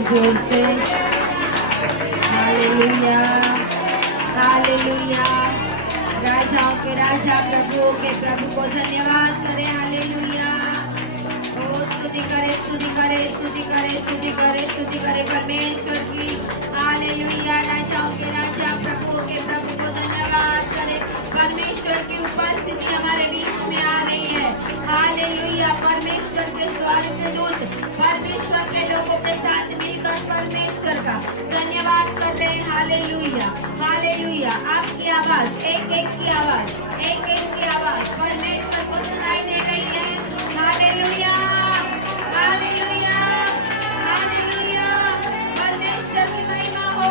और जोर से हालेलुया, हालेलुया। राजाओं के राजा, प्रभुओं के प्रभु को धन्यवाद करें। हालेलुया। ओ स्तुति करे, स्तुति करे, स्तुति करे, स्तुति करे, स्तुति करे परमेश्वर की। हालेलुया। राजाओं के राजा, प्रभुओं के प्रभु को धन्यवाद करें। परमेश्वर की उपस्थिति हमारे बीच में आ रही है। हालेलुया। परमेश्वर के स्वर्गदूत परमेश्वर के लोगों के साथ मिलकर परमेश्वर का धन्यवाद कर रहे हैं। Hallelujah, hallelujah. आपकी आवाज, एक एक की आवाज, एक एक की आवाज परमेश्वर को सुनाई दे रही है। हालेलुया, हालेलुया, हालेलुया। परमेश्वर की महिमा हो,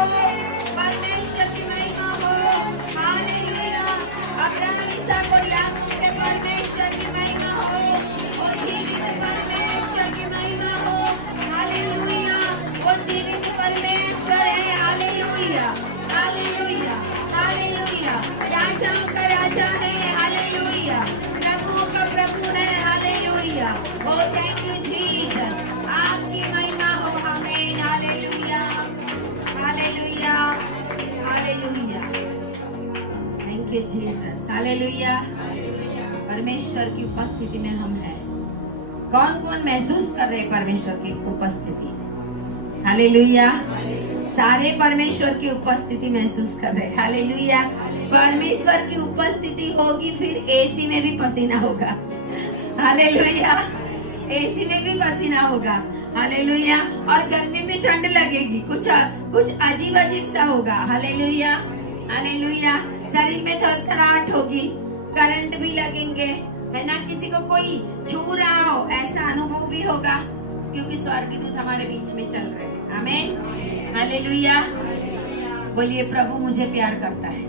परमेश्वर की महिमा हो। हालेलुया। अब्राहम, इसहाक और याकूब के परमेश्वर की महिमा हो, और जीवित परमेश्वर की महिमा हो। हालेलुया। वो जीवित परमेश्वर है। हालेलुया, हालेलुया, हालेलुया। राजाओं का राजा है। हालेलुया। प्रभुओं का प्रभु है। हालेलुया। Oh thank you Jesus. आपकी महिमा हो हमें। हालेलुया, हालेलुया, हालेलुया। Thank you Jesus. हालेलुया। परमेश्वर की उपस्थिति में हम हैं। कौन कौन महसूस कर रहे हैं परमेश्वर की उपस्थिति? हालेलुया। सारे परमेश्वर की उपस्थिति महसूस कर रहे हैं। हालेलुया। परमेश्वर की उपस्थिति होगी, फिर एसी में भी पसीना होगा। हालेलुया। एसी में भी पसीना होगा। हालेलुया। और गर्मी में ठंड लगेगी, कुछ अजीब अजीब सा होगा। Hallelujah, hallelujah. शरीर में थरथराहट होगी, करंट भी लगेंगे, है ना। किसी को कोई छू रहा हो ऐसा अनुभव भी होगा, क्योंकि स्वर्गदूत हमारे बीच में चल रहे हैं। आमीन, हालेलुया। बोलिए, प्रभु मुझे प्यार करता है,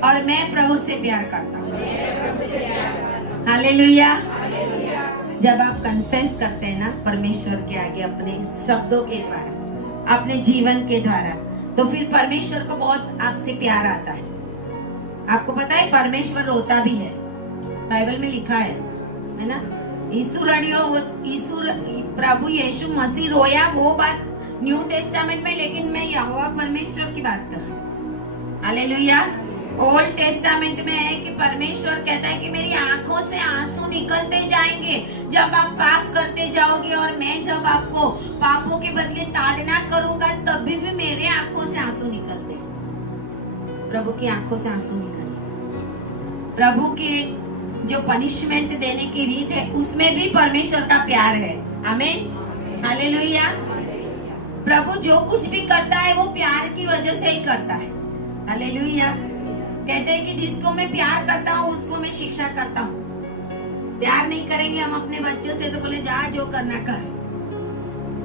और मैं प्रभु से प्यार करता हूँ। हालेलुया। जब आप कन्फेस करते हैं ना परमेश्वर के आगे अपने शब्दों के द्वारा, अपने जीवन के द्वारा, तो फिर परमेश्वर को बहुत आपसे प्यार आता है। आपको पता है परमेश्वर रोता भी है, बाइबल में लिखा है ना। प्रभु यीशु मसीह रोया, वो बात न्यू टेस्टामेंट में, लेकिन मैं यहोवा परमेश्वर की बात कर रही हूँ। हालेलुया। ओल्ड टेस्टामेंट में है कि परमेश्वर कहता है कि मेरी आंखों से आंसू निकलते जाएंगे जब आप पाप करते जाओगे, और मैं जब आपको पापों के बदले ताड़ना करूंगा तभी भी मेरे आंखों से आंसू निकलते हैं। प्रभु की आंखों से आंसू निकलते, प्रभु के जो पनिशमेंट देने की रीत है उसमें भी परमेश्वर का प्यार है। आमीन, हालेलुया। प्रभु जो कुछ भी करता है वो प्यार की वजह से ही करता है। हालेलुया। कहते हैं कि जिसको मैं प्यार करता हूँ उसको मैं शिक्षा करता हूँ। प्यार नहीं करेंगे हम अपने बच्चों से तो बोले जा जो करना कर,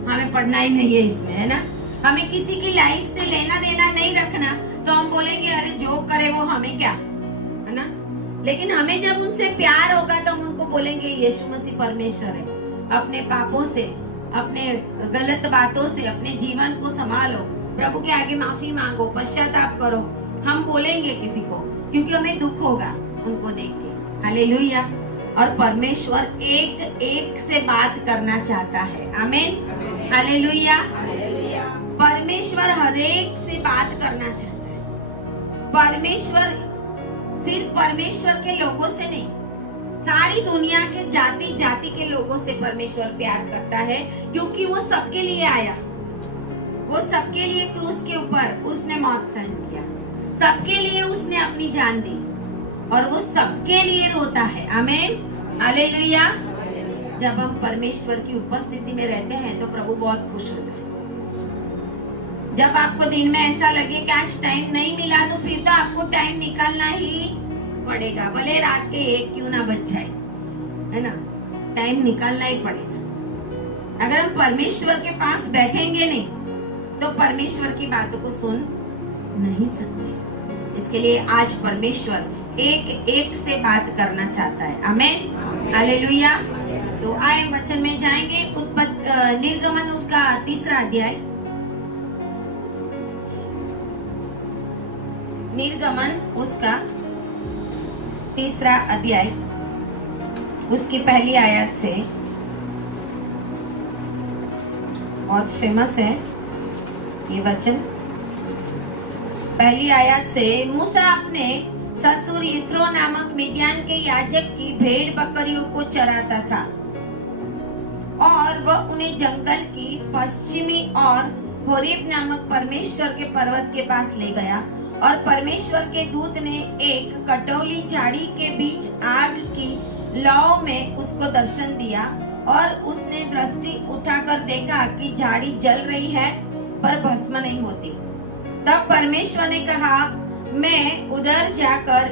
हमें पढ़ना ही नहीं है इसमें, है ना। हमें किसी की लाइफ से लेना देना नहीं रखना, तो हम बोलेंगे अरे जो करे वो हमें क्या, है ना। लेकिन हमें जब उनसे प्यार होगा तो हम उनको बोलेंगे यीशु मसीह परमेश्वर है। अपने पापों से, अपने गलत बातों से अपने जीवन को संभालो, प्रभु के आगे माफी मांगो, पश्चाताप करो। हम बोलेंगे किसी को, क्योंकि हमें दुख होगा उनको देख के। हालेलुया। और परमेश्वर एक एक से बात करना चाहता है। आमीन, हालेलुया। परमेश्वर हर एक से बात करना चाहता है। परमेश्वर सिर्फ परमेश्वर के लोगों से नहीं, सारी दुनिया के जाति जाति के लोगों से परमेश्वर प्यार करता है, क्योंकि वो सबके लिए आया। वो सबके लिए क्रूस के ऊपर उसने मौत सहन किया, सबके लिए उसने अपनी जान दी, और वो सबके लिए रोता है। आमीन, हालेलुया। जब हम परमेश्वर की उपस्थिति में रहते हैं तो प्रभु बहुत खुश होता है। जब आपको दिन में ऐसा लगे कि आज टाइम नहीं मिला, तो फिर तो आपको टाइम निकालना ही पड़ेगा, भले रात के 1 क्यों ना बज जाए, है ना। टाइम निकालना ही पड़ेगा। अगर हम परमेश्वर के पास बैठेंगे नहीं तो परमेश्वर की बातों को सुन नहीं सकते। इसके लिए आज परमेश्वर एक एक से बात करना चाहता है। आमीन, हालेलुया। तो आए वचन में जाएंगे। निर्गमन उसका 3रा अध्याय, निर्गमन उसका 3रा अध्याय, उसकी पहली आयत से बहुत फेमस है ये वचन। पहली आयत से, मूसा अपने ससुर यित्रो नामक मिद्यान के याजक की भेड़ बकरियों को चराता था और वह उन्हें जंगल की पश्चिमी और होरेब नामक परमेश्वर के पर्वत के पास ले गया और परमेश्वर के दूत ने एक कटोली झाड़ी के बीच आग की लौ में उसको दर्शन दिया और उसने दृष्टि उठाकर देखा कि झाड़ी जल रही है पर भस्म नहीं होती। तब परमेश्वर ने कहा, मैं उधर जाकर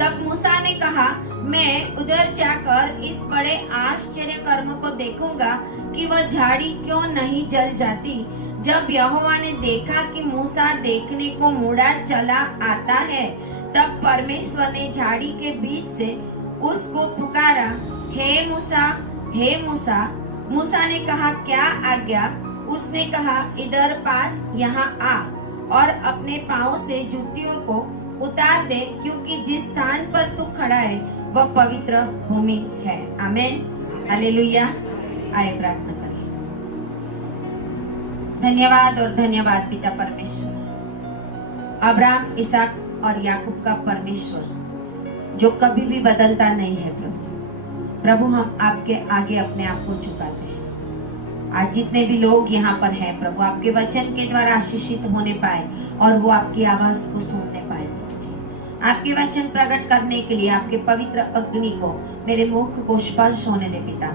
तब मूसा ने कहा, मैं उधर जाकर इस बड़े आश्चर्य कर्म को देखूंगा कि वह झाड़ी क्यों नहीं जल जाती। जब यहोवा ने देखा कि मूसा देखने को मुड़ा चला आता है, तब परमेश्वर ने झाड़ी के बीच से उसको पुकारा, हे मूसा, हे मूसा। मूसा ने कहा, क्या आज्ञा? उसने कहा, इधर पास यहाँ आ और अपने पाँव से जूतियों को उतार दे, क्योंकि जिस स्थान पर तू खड़ा है वह पवित्र भूमि है। आमीन, हालेलुया। आए प्रार्थना करिए। धन्यवाद और धन्यवाद पिता परमेश्वर, अब्राहम, इसहाक और याकूब का परमेश्वर जो कभी भी बदलता नहीं है। प्रभु हम आपके आगे अपने आप को झुकाते हैं। आज जितने भी लोग यहाँ पर हैं प्रभु, आपके वचन के द्वारा आशीषित होने पाए और वो आपकी आवाज को सुनने पाए। आपके वचन प्रकट करने के लिए आपके पवित्र अग्नि को मेरे मुख को स्पर्श होने दे पिता,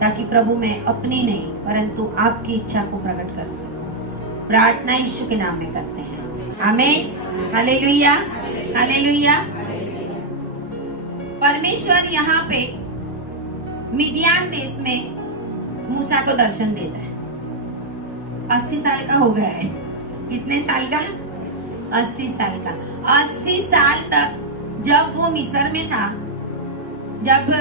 ताकि प्रभु मैं अपनी नहीं परंतु आपकी इच्छा को प्रकट कर सकूं। प्रार्थना यीशु के नाम में करते हैं, आमीन, हालेलुया, हालेलुया। परमेश्वर यहाँ पे मिद्यान देश में मूसा को दर्शन देता है। 80 साल का हो गया है। कितने साल का? 80 साल का। 80 साल तक जब वो मिस्र में था, जब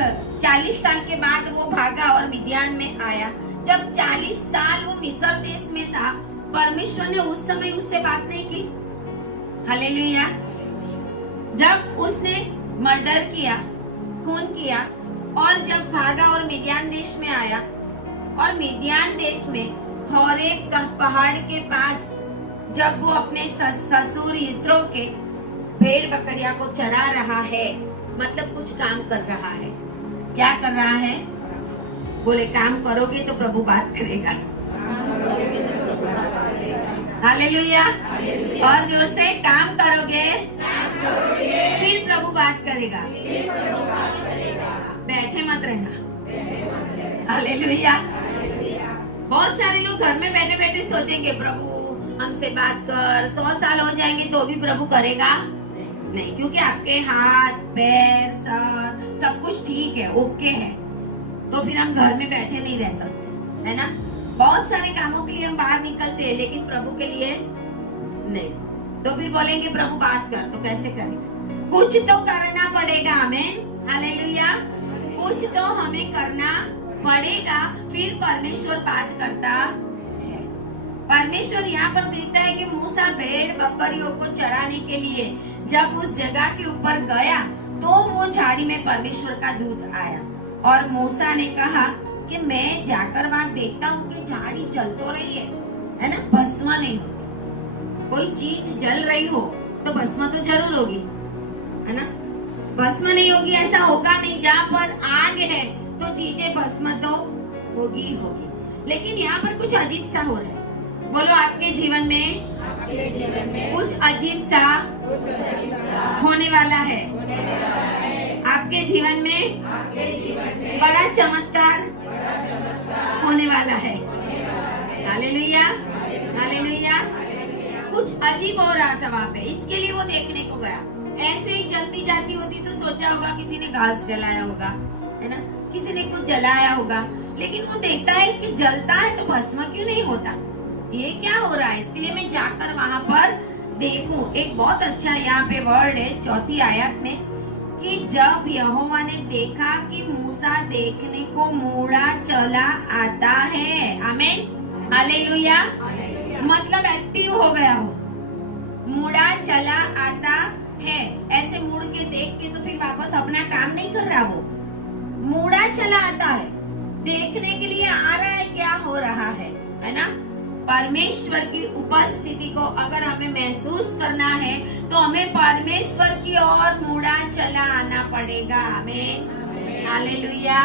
40 साल के बाद वो भागा और मिद्यान में आया, जब 40 साल वो मिस्र देश में था, परमेश्वर ने उस समय उससे बात नहीं की। हालेलुया। जब उसने मर्डर किया, खून किया और जब भागा और मिद्यान देश में आया और मिद्यान देश में होरेब का पहाड़ के पास जब वो अपने ससुर यित्रो के भेड़ बकरिया को चरा रहा है, मतलब कुछ काम कर रहा है। क्या कर रहा है? बोले, काम करोगे तो प्रभु बात करेगा। हालेलुया। और जोर से, काम करोगे फिर प्रभु बात करेगा। बैठे मत रहना। हालेलुया। बहुत सारे लोग घर में बैठे बैठे सोचेंगे, प्रभु हमसे बात कर। 100 साल हो जाएंगे तो भी प्रभु करेगा नहीं, क्योंकि आपके हाथ पैर सर सब कुछ ठीक है, ओके है, तो फिर हम घर में बैठे नहीं रह सकते, है ना। बहुत सारे कामों के लिए हम बाहर निकलते हैं, लेकिन प्रभु के लिए नहीं। तो फिर बोलेंगे प्रभु बात कर, तो कैसे करेगा? कुछ तो करना पड़ेगा। आमीन, हालेलुया। कुछ तो हमें करना पड़ेगा, फिर परमेश्वर बात करता है। परमेश्वर यहाँ पर देखता है कि मूसा भेड़ बकरियों को चराने के लिए जब उस जगह के ऊपर गया तो वो झाड़ी में परमेश्वर का दूत आया और मूसा ने कहा कि मैं जाकर वहां देखता हूँ कि झाड़ी जल तो रही है ना, भस्म नहीं होती। कोई चीज जल रही हो तो भस्म तो जरूर होगी, है ना। भस्म नहीं होगी ऐसा होगा नहीं। जहाँ पर आग है तो चीजें भस्म तो होगी होगी। लेकिन यहाँ पर कुछ अजीब सा हो रहा है। बोलो, आपके जीवन में कुछ अजीब सा होने वाला है। आपके जीवन में बड़ा चमत्कार होने वाला है। हालेलुया, हालेलुया। कुछ अजीब हो रहा था वहाँ पे, इसके लिए वो देखने को गया। ऐसे ही जलती जाती होती तो सोचा होगा किसी ने घास जलाया होगा, है ना, किसी ने कुछ जलाया होगा। लेकिन वो देखता है कि जलता है तो भस्म क्यों नहीं होता, ये क्या हो रहा है। इसके लिए मैं जाकर वहाँ पर देखूं। एक बहुत अच्छा यहाँ पे वर्ड है 4th आयत में कि जब यहोवा ने देखा कि मूसा देखने को मुड़ा चला आता है। आमीन, हालेलुया। मतलब एक्टिव हो गया हो, मुड़ा चला आता है। ऐसे मुड़ के देख के तो फिर वापस अपना काम नहीं कर रहा, वो मुड़ा चला आता है, देखने के लिए आ रहा है क्या हो रहा है ना। परमेश्वर की उपस्थिति को अगर हमें महसूस करना है तो हमें परमेश्वर की ओर मुड़ा चला आना पड़ेगा। आमीन, हालेलुया।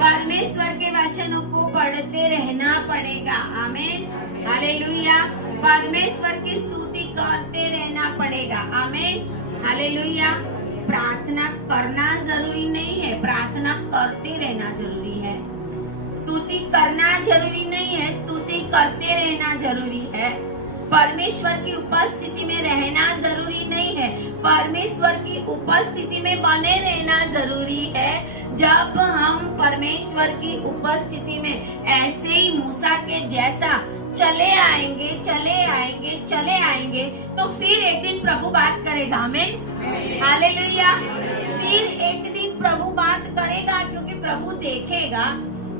परमेश्वर के वचनों को पढ़ते रहना पड़ेगा। आमीन, हालेलुया। परमेश्वर की स्तुति करते रहना पड़ेगा। आमीन, हालेलुया। प्रार्थना करना जरूरी नहीं है, प्रार्थना करते रहना जरूरी है। स्तुति करना जरूरी नहीं है, स्तुति करते रहना जरूरी है। परमेश्वर की उपस्थिति में रहना जरूरी नहीं है, परमेश्वर की उपस्थिति में बने रहना जरूरी है। जब हम परमेश्वर की उपस्थिति में ऐसे ही मूसा के जैसा चले आएंगे तो फिर एक दिन प्रभु बात करेगा। आमीन, हालेलुया। फिर एक दिन प्रभु बात करेगा, क्योंकि प्रभु देखेगा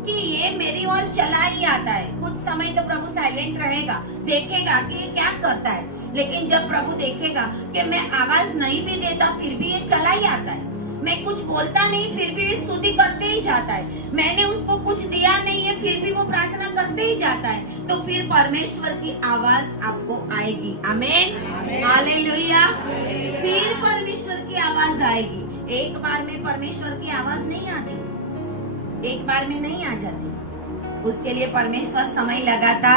कि ये मेरी ओर चला ही आता है। कुछ समय तो प्रभु साइलेंट रहेगा, देखेगा कि ये क्या करता है, लेकिन जब प्रभु देखेगा कि मैं आवाज नहीं भी देता फिर भी ये चला ही आता है, मैं कुछ बोलता नहीं फिर भी ये स्तुति करते ही जाता है, मैंने उसको कुछ दिया नहीं है फिर भी वो प्रार्थना करते ही जाता है, तो फिर परमेश्वर की आवाज आपको आएगी। आमीन, हालेलुया। फिर परमेश्वर की आवाज आएगी। एक बार में परमेश्वर की आवाज नहीं आती, एक बार में नहीं आ जाती, उसके लिए परमेश्वर समय लगाता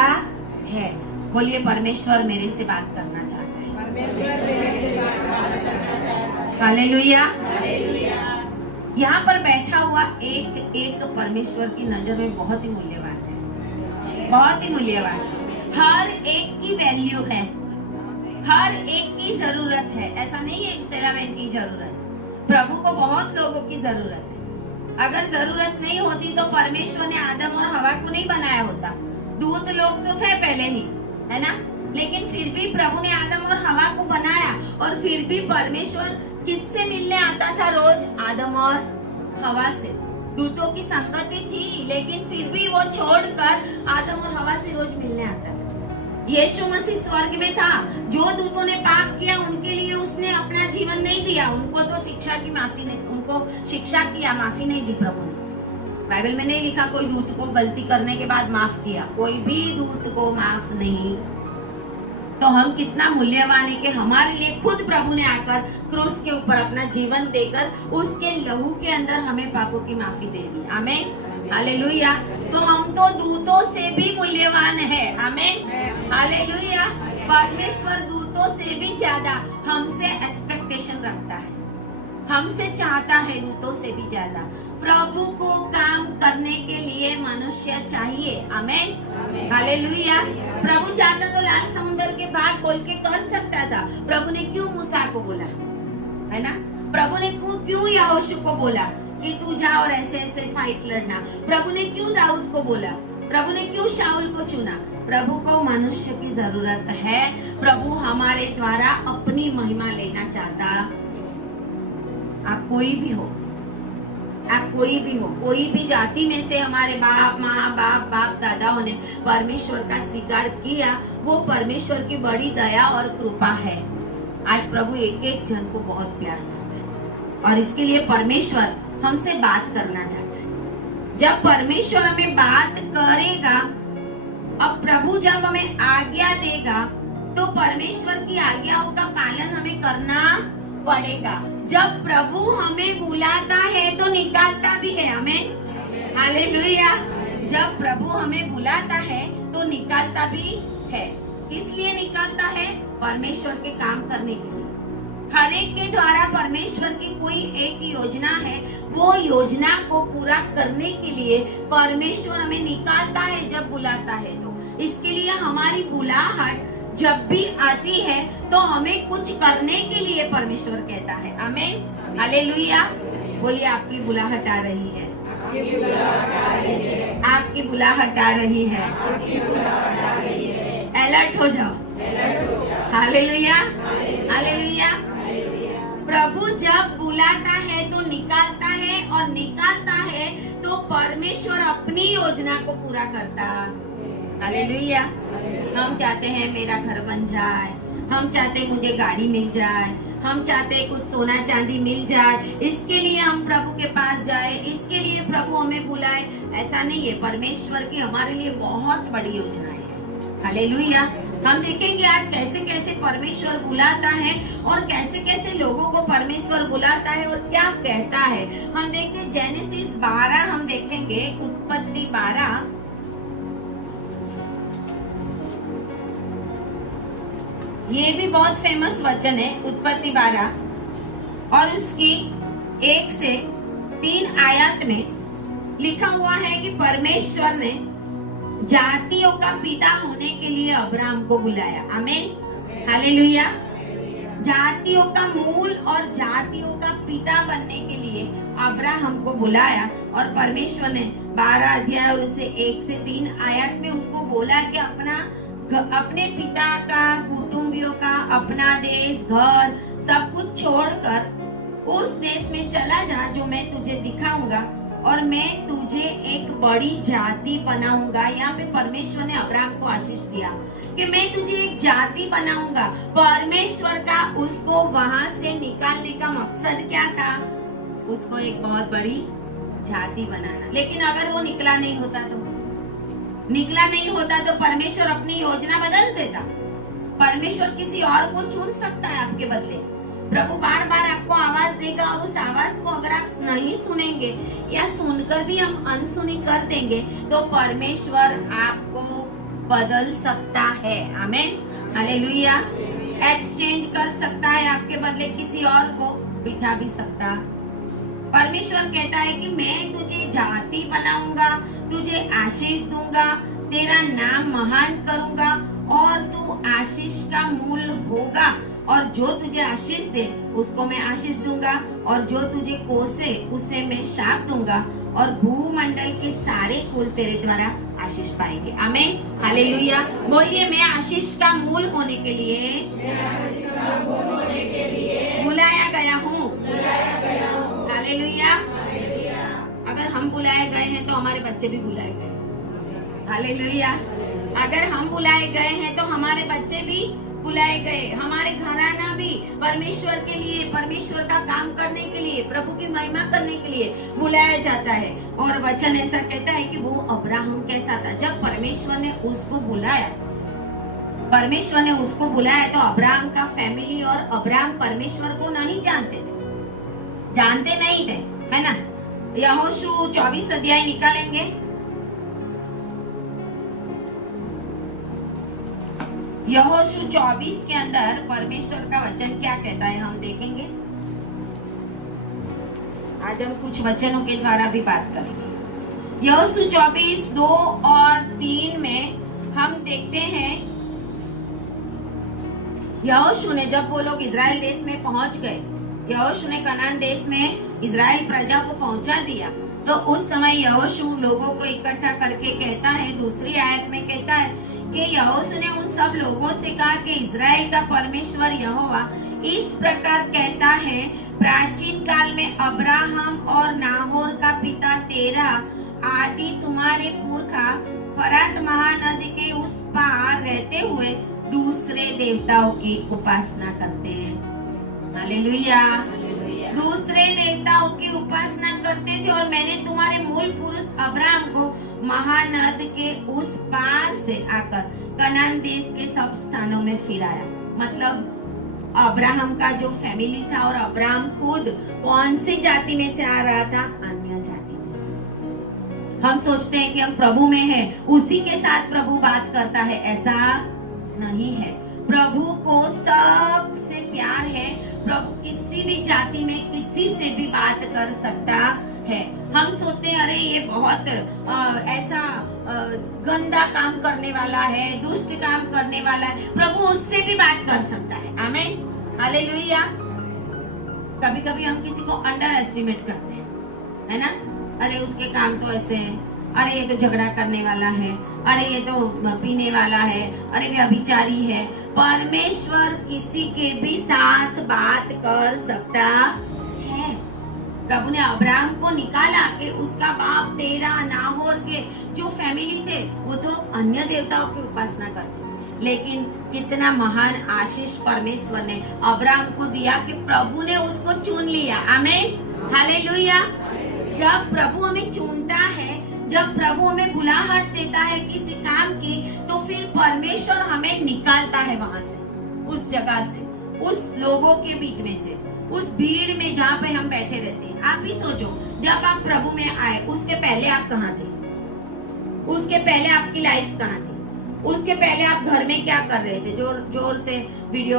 है। बोलिए, परमेश्वर मेरे से बात करना चाहता है। परमेश्वर मेरे से बात करना चाहता है। हालेलुया। यहाँ पर बैठा हुआ एक एक परमेश्वर की नजर में बहुत ही मूल्यवान है, बहुत ही मूल्यवान। हर एक की वैल्यू है, हर एक की जरूरत है। ऐसा नहीं है सेलावेन की जरूरत, प्रभु को बहुत लोगों की जरूरत है। अगर जरूरत नहीं होती तो परमेश्वर ने आदम और हवा को नहीं बनाया होता। दूत लोग तो थे पहले ही, है ना, लेकिन फिर भी प्रभु ने आदम और हवा को बनाया। और फिर भी परमेश्वर किससे मिलने आता था रोज? आदम और हवा से। दूतों की संगति थी, लेकिन फिर भी वो छोड़कर आदम और हवा से रोज मिलने आता था। यीशु मसीह स्वर्ग में था, जो दूतों ने पाप किया उनके लिए उसने अपना जीवन नहीं दिया, उनको तो शिक्षा की माफी नहीं, उनको शिक्षा किया, माफी नहीं दी प्रभु ने। बाइबल में नहीं लिखा कोई दूत को गलती करने के बाद माफ किया, कोई भी दूत को माफ नहीं। तो हम कितना मूल्यवान है कि हमारे लिए खुद प्रभु ने आकर क्रूस के ऊपर अपना जीवन देकर उसके लहू के अंदर हमें पापों की माफी दे दी। आमीन, हालेलुया। तो हम तो दूतों से भी मूल्यवान है। आमीन, हालेलुया। परमेश्वर दूतों से भी ज्यादा हमसे एक्सपेक्टेशन रखता है, हमसे चाहता है दूतों से भी ज्यादा। प्रभु को काम करने के लिए मनुष्य चाहिए। आमीन, हालेलुया। प्रभु चाहता तो लाल समुद्र के भाग खोल के कर सकता था। प्रभु ने क्यों मूसा को बोला, है ना? प्रभु ने क्यों यहोशू को बोला कि तू जा और ऐसे ऐसे फाइट लड़ना? प्रभु ने क्यों दाऊद को बोला? प्रभु ने क्यों शाऊल को चुना? प्रभु को मनुष्य की जरूरत है। प्रभु हमारे द्वारा अपनी महिमा लेना चाहता। आप कोई भी हो, आप कोई भी हो, कोई भी जाति में से हमारे बाप माँ बाप दादाओं ने परमेश्वर का स्वीकार किया, वो परमेश्वर की बड़ी दया और कृपा है। आज प्रभु एक एक जन को बहुत प्यार करता है और इसके लिए परमेश्वर हमसे बात करना चाहता है। जब परमेश्वर हमें बात करेगा, अब प्रभु जब हमें आज्ञा देगा तो परमेश्वर की आज्ञाओं का पालन हमें करना पड़ेगा। जब प्रभु हमें बुलाता है तो निकालता भी है। आमीन, हालेलुया। जब प्रभु हमें बुलाता है तो निकालता भी है। किस लिए निकालता है? परमेश्वर के काम करने के लिए। हर एक के द्वारा परमेश्वर की कोई एक योजना है, वो योजना को पूरा करने के लिए परमेश्वर हमें निकालता है जब बुलाता है। तो इसके लिए हमारी बुलाहट जब भी आती है तो हमें कुछ करने के लिए परमेश्वर कहता है। आमीन, हालेलुया। बोलिए, आपकी बुलाहट आ रही है, आपकी बुलाहट आ रही है। अलर्ट हो जाओ। Hallelujah, hallelujah. प्रभु जब बुलाता है तो निकालता है, और निकालता है तो परमेश्वर अपनी योजना को पूरा करता। हालेलुया। हम चाहते हैं मेरा घर बन जाए, हम चाहते हैं मुझे गाड़ी मिल जाए, हम चाहते हैं कुछ सोना चांदी मिल जाए, इसके लिए हम प्रभु के पास जाए, इसके लिए प्रभु हमें बुलाए। ऐसा नहीं है, परमेश्वर की हमारे लिए बहुत बड़ी योजना है। हालेलुया। हम देखेंगे आज कैसे कैसे परमेश्वर बुलाता है और कैसे कैसे लोगों को परमेश्वर बुलाता है और क्या कहता है। हम देखते हैं जेनेसिस 12, हम देखेंगे उत्पत्ति 12, ये भी बहुत फेमस वचन है। उत्पत्ति 12 और उसकी 1 से 3 आयत में लिखा हुआ है कि परमेश्वर ने जातियों का पिता होने के लिए अब्राहम को बुलाया। आमीन, हालेलुया। जातियों का मूल और जातियों का पिता बनने के लिए अब्राहम को बुलाया और परमेश्वर ने 12 अध्याय और उसे 1 से 3 आयत में उसको बोला कि अपने पिता का, कुटुंबियों का, अपना देश, घर, सब कुछ छोड़कर उस देश में चला जा जो मैं तुझे दिखाऊंगा और मैं तुझे एक बड़ी जाति बनाऊंगा। यहाँ पे परमेश्वर ने अब्राहम को आशीष दिया कि मैं तुझे एक जाति बनाऊंगा। परमेश्वर का उसको वहां से निकालने का मकसद क्या था? उसको एक बहुत बड़ी जाति बनाना। लेकिन अगर वो निकला नहीं होता तो परमेश्वर अपनी योजना बदल देता। परमेश्वर किसी और को चुन सकता है आपके बदले। प्रभु बार बार आपको आवाज देगा और उस आवाज को अगर आप नहीं सुनेंगे या सुनकर भी हम अनसुनी कर देंगे तो परमेश्वर आपको बदल सकता है। आमीन, हालेलुया। एक्सचेंज कर सकता है, आपके बदले किसी और को बिठा भी सकता। परमेश्वर कहता है कि मैं तुझे जाति बनाऊंगा, तुझे आशीष दूंगा, तेरा नाम महान करूंगा और तू आशीष का मूल होगा और जो तुझे आशीष दे उसको मैं आशीष दूंगा और जो तुझे कोसे उसे मैं शाप दूंगा और भूमंडल के सारे कुल तेरे द्वारा आशीष पाएंगे। आमीन, हालेलुया। बोलिए, मैं आशीष का मूल होने के लिए बुलाया गया हूँ। हालेलुया। अगर हम बुलाए गए हैं तो हमारे बच्चे भी बुलाए गए। हालेलुया। अगर हम बुलाए गए हैं तो हमारे बच्चे भी बुलाए गए, हमारे घराना भी परमेश्वर के लिए, परमेश्वर का काम करने के लिए, प्रभु की महिमा करने के लिए बुलाया जाता है। और वचन ऐसा कहता है कि वो अब्राहम कैसा था। जब परमेश्वर ने उसको बुलाया तो अब्राहम का फैमिली और अब्राहम परमेश्वर को नहीं जानते नहीं थे, है ना। यहोशू 24 अध्याय निकालेंगे। यहोशू 24 के अंदर परमेश्वर का वचन क्या कहता है हम देखेंगे। आज हम कुछ वचनों के द्वारा भी बात करेंगे। यहोशू 24 2 और 3 में हम देखते हैं यहोशू ने, जब वो लोग इजराइल देश में पहुंच गए, यहोशू ने कनान देश में इजराइल प्रजा को पहुंचा दिया, तो उस समय यहोशू लोगों को इकट्ठा करके कहता है, दूसरी आयत में कहता है कि यहोशू ने उन सब लोगों से कहा कि इजराइल का परमेश्वर यहोवा इस प्रकार कहता है, प्राचीन काल में अब्राहम और नाहोर का पिता तेरा आदि तुम्हारे पुरखा फरात महानदी के उस पार रहते हुए दूसरे देवताओं की उपासना करते हैं। हालेलुया। दूसरे देवताओं की उपासना करते थे और मैंने तुम्हारे मूल पुरुष अब्राहम को महानद के उस पार से आकर कनान देश के सब स्थानों में फिराया। मतलब अब्राहम का जो फैमिली था और अब्राहम खुद कौन सी जाति में से आ रहा था? अन्य जाति में से। हम सोचते हैं कि हम प्रभु में हैं, उसी के साथ प्रभु बात करता है, ऐसा नहीं है। प्रभु को सबसे प्यार है। प्रभु किसी भी जाति में किसी से भी बात कर सकता है। हम सोचते हैं अरे ये बहुत ऐसा गंदा काम करने वाला है, दुष्ट काम करने वाला है, प्रभु उससे भी बात कर सकता है। आमीन, हालेलुया। कभी कभी हम किसी को अंडर एस्टिमेट करते हैं, है ना। अरे उसके काम तो ऐसे हैं, अरे ये तो झगड़ा करने वाला है, अरे ये तो पीने वाला है, अरे व्यभिचारी है। परमेश्वर किसी के भी साथ बात कर सकता है। प्रभु ने अब्राहम को निकाला कि उसका बाप तेरा नाहोर के जो फैमिली थे वो तो अन्य देवताओं की उपासना करते थे, लेकिन कितना महान आशीष परमेश्वर ने अब्राहम को दिया कि प्रभु ने उसको चुन लिया। आमीन, हालेलुया। जब प्रभु हमें चुनता है, जब प्रभु हमें बुलाहट देता है किसी काम की, तो फिर परमेश्वर हमें निकालता है वहां से, उस जगह से, उस लोगों के बीच में से, उस भीड़ में जहाँ पे हम बैठे रहते हैं। आप भी सोचो, जब आप प्रभु में आए उसके पहले आप कहाँ थे? उसके पहले आपकी लाइफ कहाँ थी? उसके पहले आप घर में क्या कर रहे थे? जोर जोर से वीडियो,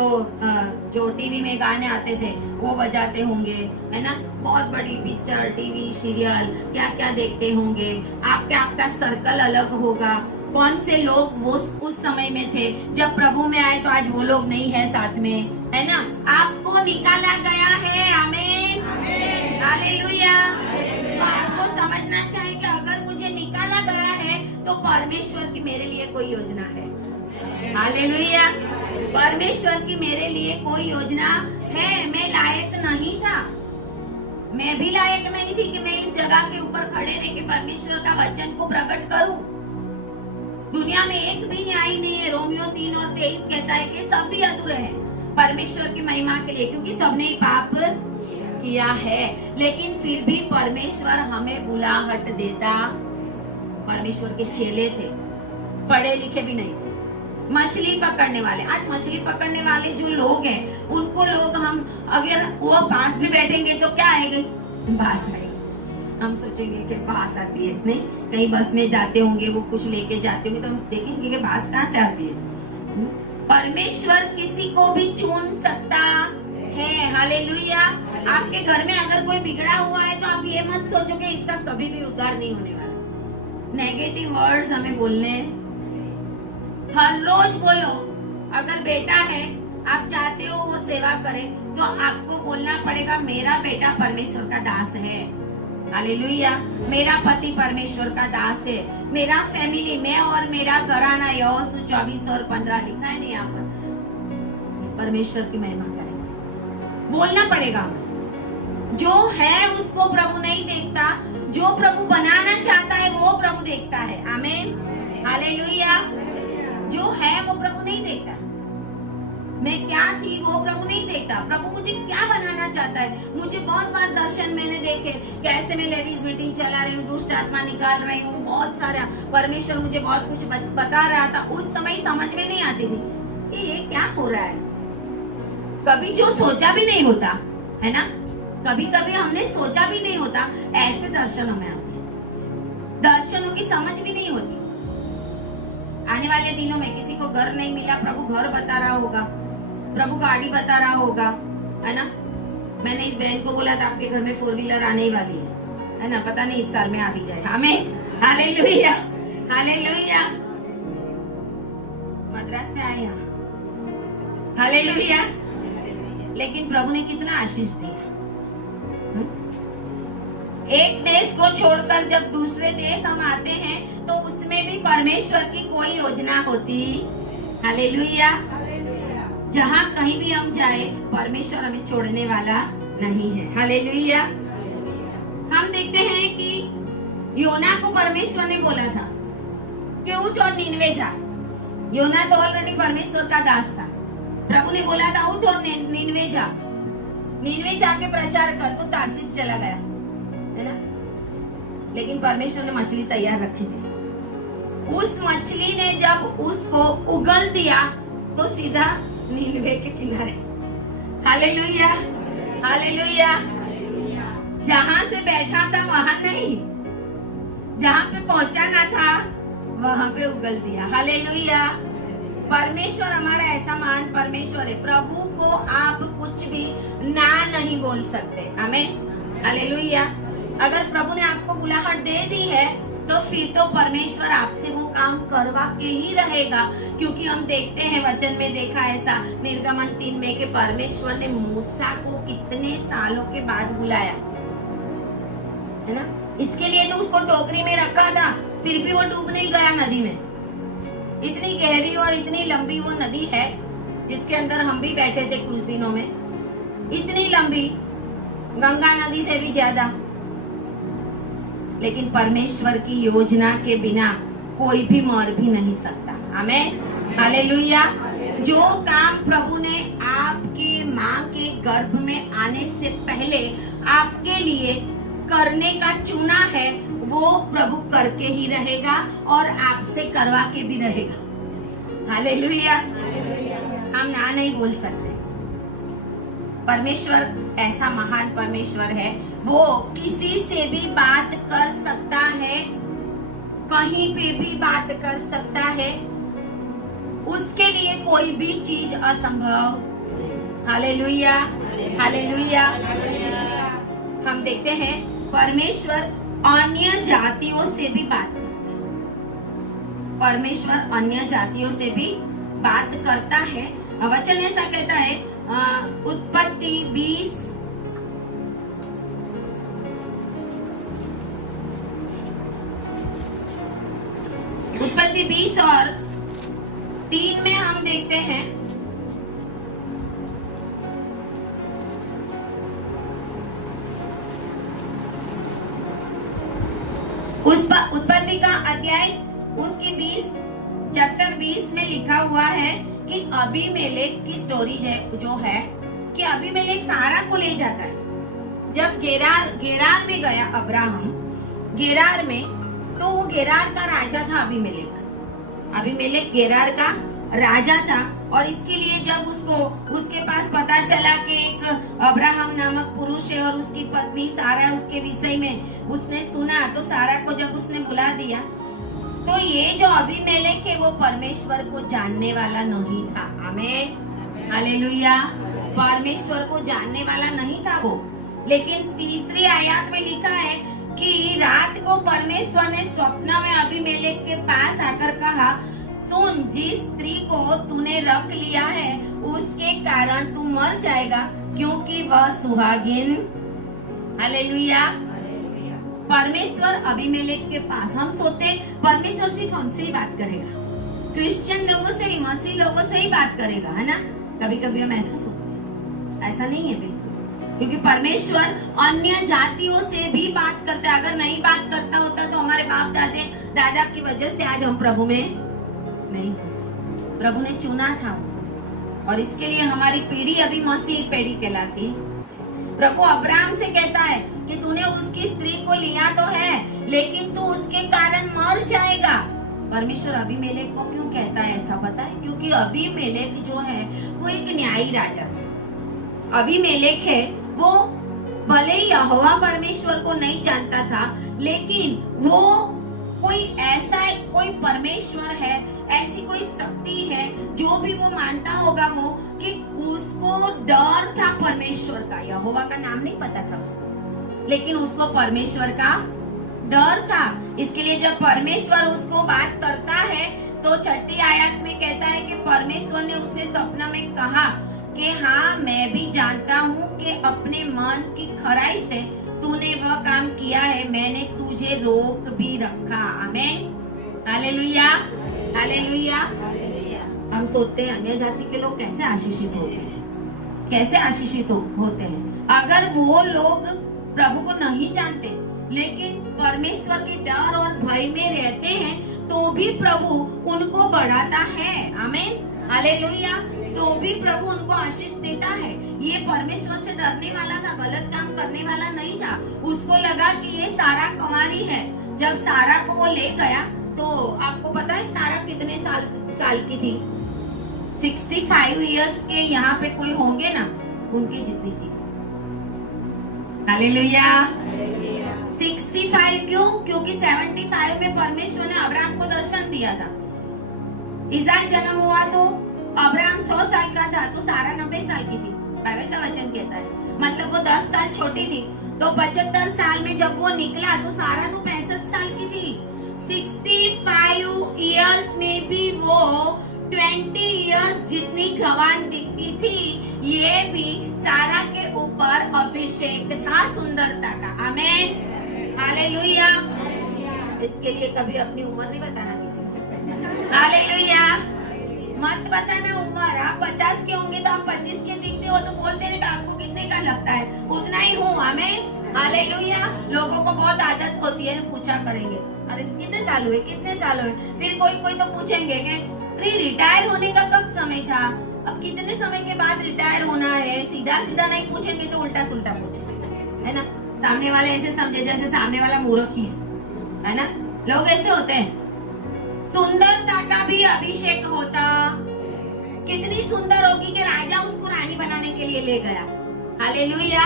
जो टीवी में गाने आते थे वो बजाते होंगे, है ना? बहुत बड़ी पिक्चर, टीवी, सीरियल, क्या क्या देखते होंगे। आपका सर्कल अलग होगा। कौन से लोग वो उस समय में थे, जब प्रभु में आए तो आज वो लोग नहीं है साथ में, है ना? आपको निकाला गया है। आमीन, हालेलुया। तो आपको समझना चाहिए कि अगर मुझे निकाला गया है तो परमेश्वर की मेरे लिए कोई योजना है। हालेलुया। परमेश्वर की मेरे लिए कोई योजना है। मैं लायक नहीं था, मैं भी लायक नहीं थी कि मैं इस जगह के ऊपर खड़े रह के परमेश्वर का वचन को प्रकट करूं। दुनिया में एक भी न्याय नहीं है। रोमियो 3:23 कहता है कि सब भी अधूरे हैं परमेश्वर की महिमा के लिए, क्योंकि सबने पाप किया है। लेकिन फिर भी परमेश्वर हमें बुलाहट देता। परमेश्वर के चेले थे, पढ़े लिखे भी नहीं थे, मछली पकड़ने वाले। आज मछली पकड़ने वाले जो लोग हैं, उनको लोग हम अगर वो बांस भी बैठेंगे तो क्या आएगी? बांस आएगी। हम सोचेंगे कि बांस आती है, नहीं? कहीं बस में जाते होंगे, वो कुछ लेके जाते होंगे तो हम देखेंगे कि बांस कहाँ से आती है। परमेश्वर किसी को भी चुन सकता है। हालेलुया। आपके घर में अगर कोई बिगड़ा हुआ है तो आप ये मत सोचो कि इसका कभी भी उद्धार नहीं होने वाला। नेगेटिव वर्ड्स हमें बोलने हर रोज बोलो। अगर बेटा है, आप चाहते हो वो सेवा करे, तो आपको बोलना पड़ेगा मेरा बेटा परमेश्वर का दास है। हालेलुया। मेरा पति परमेश्वर का दास है। मेरा फैमिली, मैं और मेरा घराना, यहोशू 24:15 लिखा है नहीं यहाँ पर, परमेश्वर की महिमा करेगा। बोलना पड़ेगा। जो है उसको प्रभु नहीं देखता, जो प्रभु बनाना चाहता है वो प्रभु देखता है। आमीन, हालेलुया। जो है वो प्रभु नहीं देखता। मैं क्या थी वो प्रभु नहीं देखता। प्रभु मुझे क्या बनाना चाहता है। मुझे बहुत बार दर्शन मैंने देखे कि ऐसे में लेडीज मीटिंग चला रही हूँ, दुष्ट आत्मा निकाल रही हूँ, बहुत सारा परमेश्वर मुझे बहुत कुछ बता रहा था। उस समय समझ में नहीं आती थी कि ये क्या हो रहा है। कभी जो सोचा भी नहीं होता है ना, कभी कभी हमने सोचा भी नहीं होता, ऐसे दर्शनों में आते हैं। दर्शनों की समझ भी नहीं होती। आने वाले दिनों में किसी को घर नहीं मिला, प्रभु घर बता रहा होगा, प्रभु गाड़ी बता रहा होगा, है ना? मैंने इस बहन को बोला था आपके घर में 4 व्हीलर आने ही वाली है ना? पता नहीं इस साल में आ भी जाए। हमें हालेलुया, हालेलुया। मद्रास से आए यहाँ, हालेलुया। लेकिन प्रभु ने कितना आशीष दिया। एक देश को छोड़कर जब दूसरे देश हम आते हैं तो उसमें भी परमेश्वर की कोई योजना होती। हालेलुया। जहाँ कहीं भी हम जाए, परमेश्वर हमें छोड़ने वाला नहीं है। हालेलुया। हम देखते हैं कि योना को परमेश्वर ने बोला था कि उठ और नीनवे जा। योना तो ऑलरेडी परमेश्वर का दास था। प्रभु ने बोला था उठ और नीनवे जा, नीनवे जाके प्रचार कर। तो तारसीस चला गया, है ना? लेकिन परमेश्वर ने मछली तैयार रखी थी। उस मछली ने जब उसको उगल दिया तो सीधा नीनवे के किनारे। Hallelujah, hallelujah. जहां से बैठा था वहां नहीं, जहां पे पहुंचाना था वहां पे उगल दिया। हालेलुया। परमेश्वर हमारा ऐसा महान परमेश्वर है। प्रभु को आप कुछ भी ना नहीं बोल सकते। आमीन, हालेलुया। अगर प्रभु ने आपको बुलाहट दे दी है तो फिर तो परमेश्वर आपसे वो काम करवा के ही रहेगा, क्योंकि हम देखते हैं वचन में देखा ऐसा निर्गमन 3 में कि परमेश्वर ने मूसा को कितने सालों के बाद बुलाया, है ना? इसके लिए तो उसको टोकरी में रखा था, फिर भी वो डूब नहीं गया नदी में। इतनी गहरी और इतनी लंबी वो नदी है जिसके अंदर हम भी बैठे थे क्रूसिनो में। इतनी लंबी, गंगा नदी से भी ज्यादा। लेकिन परमेश्वर की योजना के बिना कोई भी मर भी नहीं सकता। आमीन। हालेलुया। जो काम प्रभु ने आपकी माँ के गर्भ में आने से पहले आपके लिए करने का चुना है, वो प्रभु करके ही रहेगा और आपसे करवा के भी रहेगा। हालेलुया। हम ना नहीं बोल सकते। परमेश्वर ऐसा महान परमेश्वर है, वो किसी से भी बात कर सकता है, कहीं पे भी बात कर सकता है, उसके लिए कोई भी चीज असंभव। Hallelujah, hallelujah. हम देखते हैं परमेश्वर अन्य जातियों से भी बात करता है। परमेश्वर अन्य जातियों से भी बात करता है। वचन ऐसा कहता है, उत्पत्ति 20 और 3 में हम देखते हैं, उस उत्पत्ति का अध्याय उसकी 20 में लिखा हुआ है कि अबीमेलेक की स्टोरी जो है कि अबीमेलेक सारा को ले जाता है। जब गेरार में गया अब्राहम, गेरार में, तो वो गेरार का राजा था अबीमेलेक गेरार का राजा था। और इसके लिए जब उसके पास पता चला कि एक अब्राहम नामक पुरुष है और उसकी पत्नी सारा उसके विषय में उसने सुना, तो सारा को जब उसने बुला दिया, तो ये जो अबीमेलेक है वो परमेश्वर को जानने वाला नहीं था। आमीन, हालेलुया। परमेश्वर को जानने वाला नहीं था वो। लेकिन 3री आयत में लिखा है कि रात को परमेश्वर ने स्वप्न में अबीमेलेक के पास आकर कहा, सुन, जिस स्त्री को तूने रख लिया है उसके कारण तू मर जाएगा, क्योंकि वह सुहागिन। हालेलुया। परमेश्वर अबीमेलेक के पास, हम सोचते परमेश्वर सिर्फ हमसे ही बात करेगा, क्रिश्चियन लोगों से ही, मसीह लोगों से ही बात करेगा, है ना। कभी कभी हम ऐसा सोचते, ऐसा नहीं है बिल्कुल, क्योंकि परमेश्वर अन्य जातियों से भी बात करता है। अगर नहीं बात करता होता तो हमारे बाप दादा की वजह से आज हम प्रभु में नहीं, प्रभु ने चुना था और इसके लिए हमारी पीढ़ी अभी मसीह पीढ़ी कहलाती। प्रभु अब्राहम से कहता है कि तूने उसकी स्त्री को लिया तो है, लेकिन तू उसके कारण मर जाएगा। परमेश्वर अबीमेलेक को क्यों कहता है ऐसा पता है? क्योंकि अबीमेलेक जो है वो एक न्यायी राजा था। अबीमेलेक है वो भले ही यहोवा परमेश्वर को नहीं जानता था, लेकिन वो कोई परमेश्वर है, ऐसी कोई शक्ति है जो भी वो मानता होगा, वो कि उसको डर था परमेश्वर का। यहोवा का नाम नहीं पता था उसको, लेकिन उसको परमेश्वर का डर था। इसके लिए जब परमेश्वर उसको बात करता है तो 6ठी आयत में कहता है कि परमेश्वर ने उसे सपना में कहा कि हाँ, मैं भी जानता हूँ कि अपने मन की खराई से तूने वह काम किया है, मैंने तुझे रोक भी रखा। आमीन, हालेलुया, हालेलुया। हम सोचते हैं अन्य जाति के लोग कैसे आशीषित होते हैं, कैसे आशीषित होते हैं। अगर वो लोग प्रभु को नहीं जानते लेकिन परमेश्वर के डर और भय में रहते हैं, तो भी प्रभु उनको बढ़ाता है। आमीन, हालेलुया। तो भी प्रभु उनको आशीष देता है। ये परमेश्वर से डरने वाला था, गलत काम करने वाला नहीं था। उसको लगा कि ये सारा कुंवारी है। जब सारा को वो ले गया, तो आपको पता है सारा कितने साल की थी? 65 इयर्स के यहाँ पे कोई होंगे ना, उनकी जितनी थी। हालेलुया। 65 क्यों? क्योंकि 75 में परमेश्वर ने अब्राहम को दर्शन दिया था। इसहाक जन्म हुआ तो अब्राहम 100 साल का था, तो सारा 90 साल की थी। बाइबल का वचन कहता है, मतलब वो 10 साल छोटी थी। तो 75 साल में जब वो निकला तो सारा तो 65 साल की थी। 65 इयर्स में भी वो 20 इयर्स जितनी जवान दिखती थी। ये भी सारा के ऊपर अभिषेक था सुंदरता का। आमीन, हालेलुया। इसके लिए कभी अपनी उम्र नहीं बताना किसी को। हालेलुया। मत बताना उम्र। आप 50 के होंगे तो आप 25 के दिखते हो तो बोलते हैं कि आपको कितने का लगता है, उतना ही हूँ। आमीन, हालेलुया। लोगों को बहुत आदत होती है, पूछा करेंगे, अरे कितने साल हुए, कितने साल हुए। फिर कोई तो पूछेंगे कि रिटायर होने का कब समय था? अब कितने समय के बाद रिटायर होना है? सीधा सीधा नहीं पूछेंगे तो उल्टा सुल्टा पूछेंगे, है ना? सामने वाले ऐसे समझे जैसे सामने वाला मूर्ख ही है ना? लोग ऐसे होते हैं। सुंदरता का भी अभिषेक होता। कितनी सुंदर होगी कि राजा उसको रानी बनाने के लिए ले गया। हालेलुया।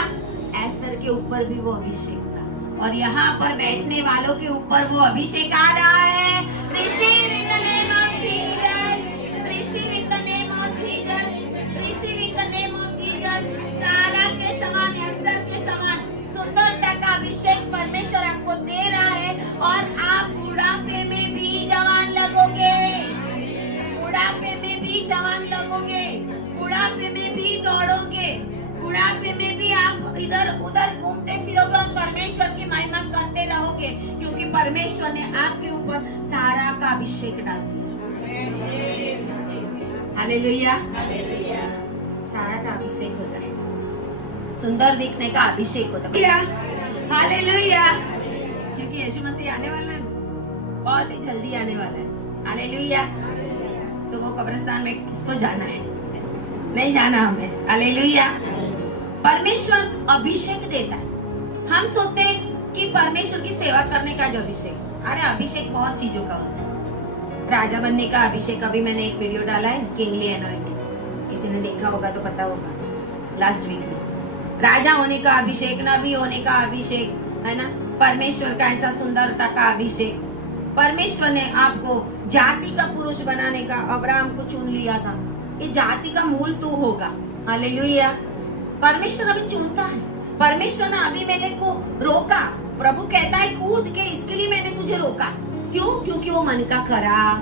एस्तर के ऊपर भी वो अभिषेक था और यहाँ पर बैठने वालों के ऊपर वो अभिषेक आ रहा है। Receive in the name of Jesus, receive in the name of Jesus, receive in the name of Jesus. सारा के समान, एस्तर के समान सुंदरता का अभिषेक परमेश्वर आपको दे रहा है और आप बुढ़ापे में भी जवान लगोगे, बुढ़ापे में भी जवान लगोगे, बुढ़ापे में भी दौड़ोगे, बुढ़ापे में भी आप इधर उधर घूमते फिरोगे और परमेश्वर की महिमा करते रहोगे, क्योंकि परमेश्वर ने आपके ऊपर सारा का अभिषेक डाल दिया। हालेलुया। सारा का अभिषेक होता है, सुंदर दिखने का अभिषेक होता है। हालेलुया। क्योंकि यीशु मसीह आने वाला है, बहुत ही जल्दी आने वाला है। हालेलुया। तो वो कब्रिस्तान में किसको जाना है? नहीं जाना हमें। हालेलुया। परमेश्वर अभिषेक देता है। हम सोचते हैं कि परमेश्वर की सेवा करने का जो अभिषेक, अरे अभिषेक बहुत चीजों का होता है। राजा बनने का अभिषेक, अभी मैंने एक वीडियो डाला है किंगली एनॉइंटिंग, किसी ने देखा होगा तो पता होगा, लास्ट वीक में। राजा होने का अभिषेक, नबी होने का अभिषेक, है ना? परमेश्वर का ऐसा सुंदरता का अभिषेक। परमेश्वर ने आपको जाति का पुरुष बनाने का, अब्राहम को चुन लिया था। ये जाति का मूल तू होगा। हालेलुया। परमेश्वर अभी चुनता है। परमेश्वर ने अभी मैंने को रोका। प्रभु कहता है कूद के, इसके लिए मैंने तुझे रोका। क्यों? क्योंकि वो मन का खरा।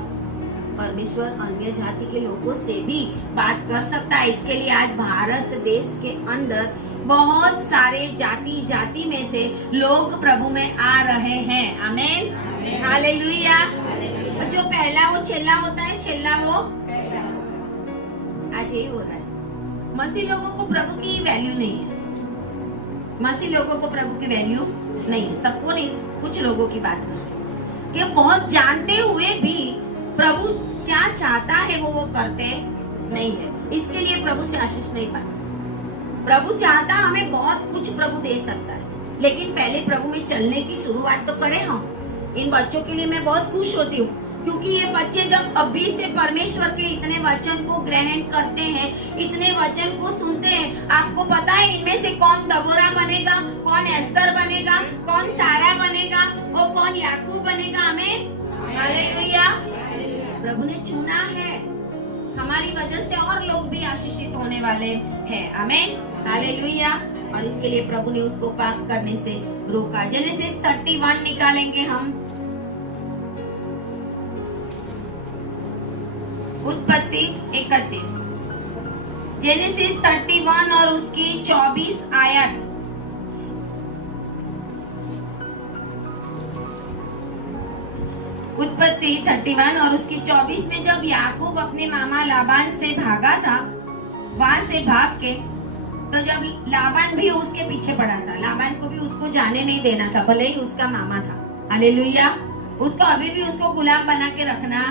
परमेश्वर अन्य जाति के लोगों से भी बात कर सकता है। इसके लिए आज भारत देश के अंदर बहुत सारे जाति में से लोग प्रभु में आ रहे हैं। आमीन। हालेलुया। जो पहला वो छेला होता है, छेला वो आज यही हो रहा है। मसीह लोगों को प्रभु की वैल्यू नहीं है। मसीह लोगों को प्रभु की वैल्यू नहीं है। सबको नहीं, कुछ लोगों की बात है कि बहुत जानते हुए भी प्रभु क्या चाहता है वो करते नहीं है। इसके लिए प्रभु से आशीष नहीं पाते। प्रभु चाहता हमें बहुत कुछ प्रभु दे सकता है, लेकिन पहले प्रभु में चलने की शुरुआत तो करें हम। इन बच्चों के लिए मैं बहुत खुश होती हूँ, क्योंकि ये बच्चे जब अभी से परमेश्वर के इतने वचन को ग्रहण करते हैं, इतने वचन को सुनते हैं, आपको पता है इनमें से कौन दबोरा बनेगा, कौन एस्तर बनेगा, कौन सारा बनेगा और कौन याकूब बनेगा। हमें हालेलुया। प्रभु ने चुना है, हमारी वजह से और लोग भी आशीषित होने वाले हैं। आमीन। हालेलुया। और इसके लिए प्रभु ने उसको पाप करने से रोका। जेनेसिस 31 निकालेंगे हम। उत्पत्ति 31, जेनेसिस 31 और उसकी 24 आयत। उत्पत्ति 31 और उसकी 24 में जब याकूब अपने मामा लाबान से भागा था, वहां से भाग के, तो जब लाबान भी उसके पीछे पड़ा था, लाबान को भी उसको जाने नहीं देना था, भले ही उसका मामा था। हालेलुया। उसको अभी भी उसको गुलाम बना के रखना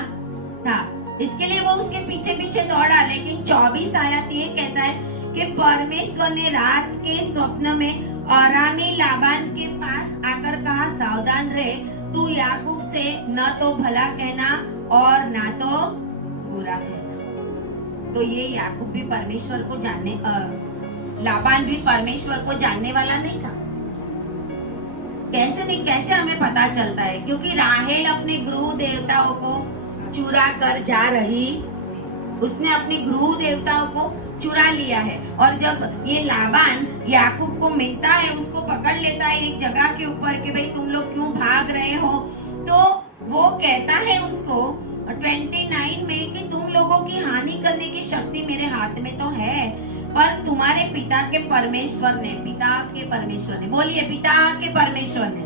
था, इसके लिए वो उसके पीछे पीछे दौड़ा। लेकिन 24 आयत ये कहता है कि परमेश्वर ने रात के स्वप्न में अरामी लाबान के पास आकर कहा, सावधान रहे, तू याकूब से न तो भला कहना और ना तो बुरा कहना। तो ये याकूब भी परमेश्वर को जानने, लाबान भी परमेश्वर को जानने वाला नहीं था। कैसे नहीं, कैसे हमें पता चलता है? क्योंकि राहेल अपने गुरु देवताओं को चुरा कर जा रही, उसने अपने गुरु देवताओं को चुरा लिया है। और जब ये लाबान याकूब को मिलता है, उसको पकड़ लेता है एक जगह के ऊपर कि भाई तुम लोग क्यों भाग रहे हो, तो वो कहता है उसको 29 में कि तुम लोगों की हानि करने की शक्ति मेरे हाथ में तो है, पर तुम्हारे पिता के परमेश्वर ने, पिता के परमेश्वर ने, बोलिए पिता के परमेश्वर ने,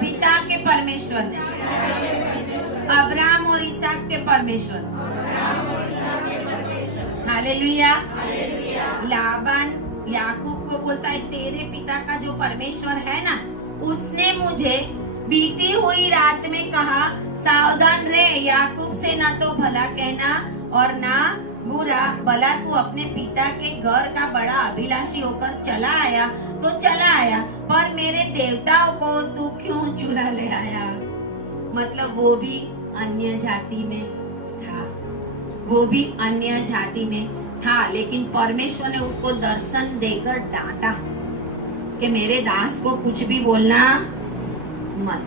पिता के परमेश्वर ने, अब्राहम और इसहाक के परमेश्वर। हालेलुया। लाबान याकूब को बोलता है, तेरे पिता का जो परमेश्वर है ना, उसने मुझे बीती हुई रात में कहा, सावधान रहे, याकूब से ना तो भला कहना और ना बुरा। भला तू अपने पिता के घर का बड़ा अभिलाषी होकर चला आया तो चला आया, पर मेरे देवताओं को तू क्यों चुरा ले आया? मतलब वो भी अन्य जाति में था, वो भी अन्य जाति में था, लेकिन परमेश्वर ने उसको दर्शन देकर डांटा कि मेरे दास को कुछ भी बोलना मत,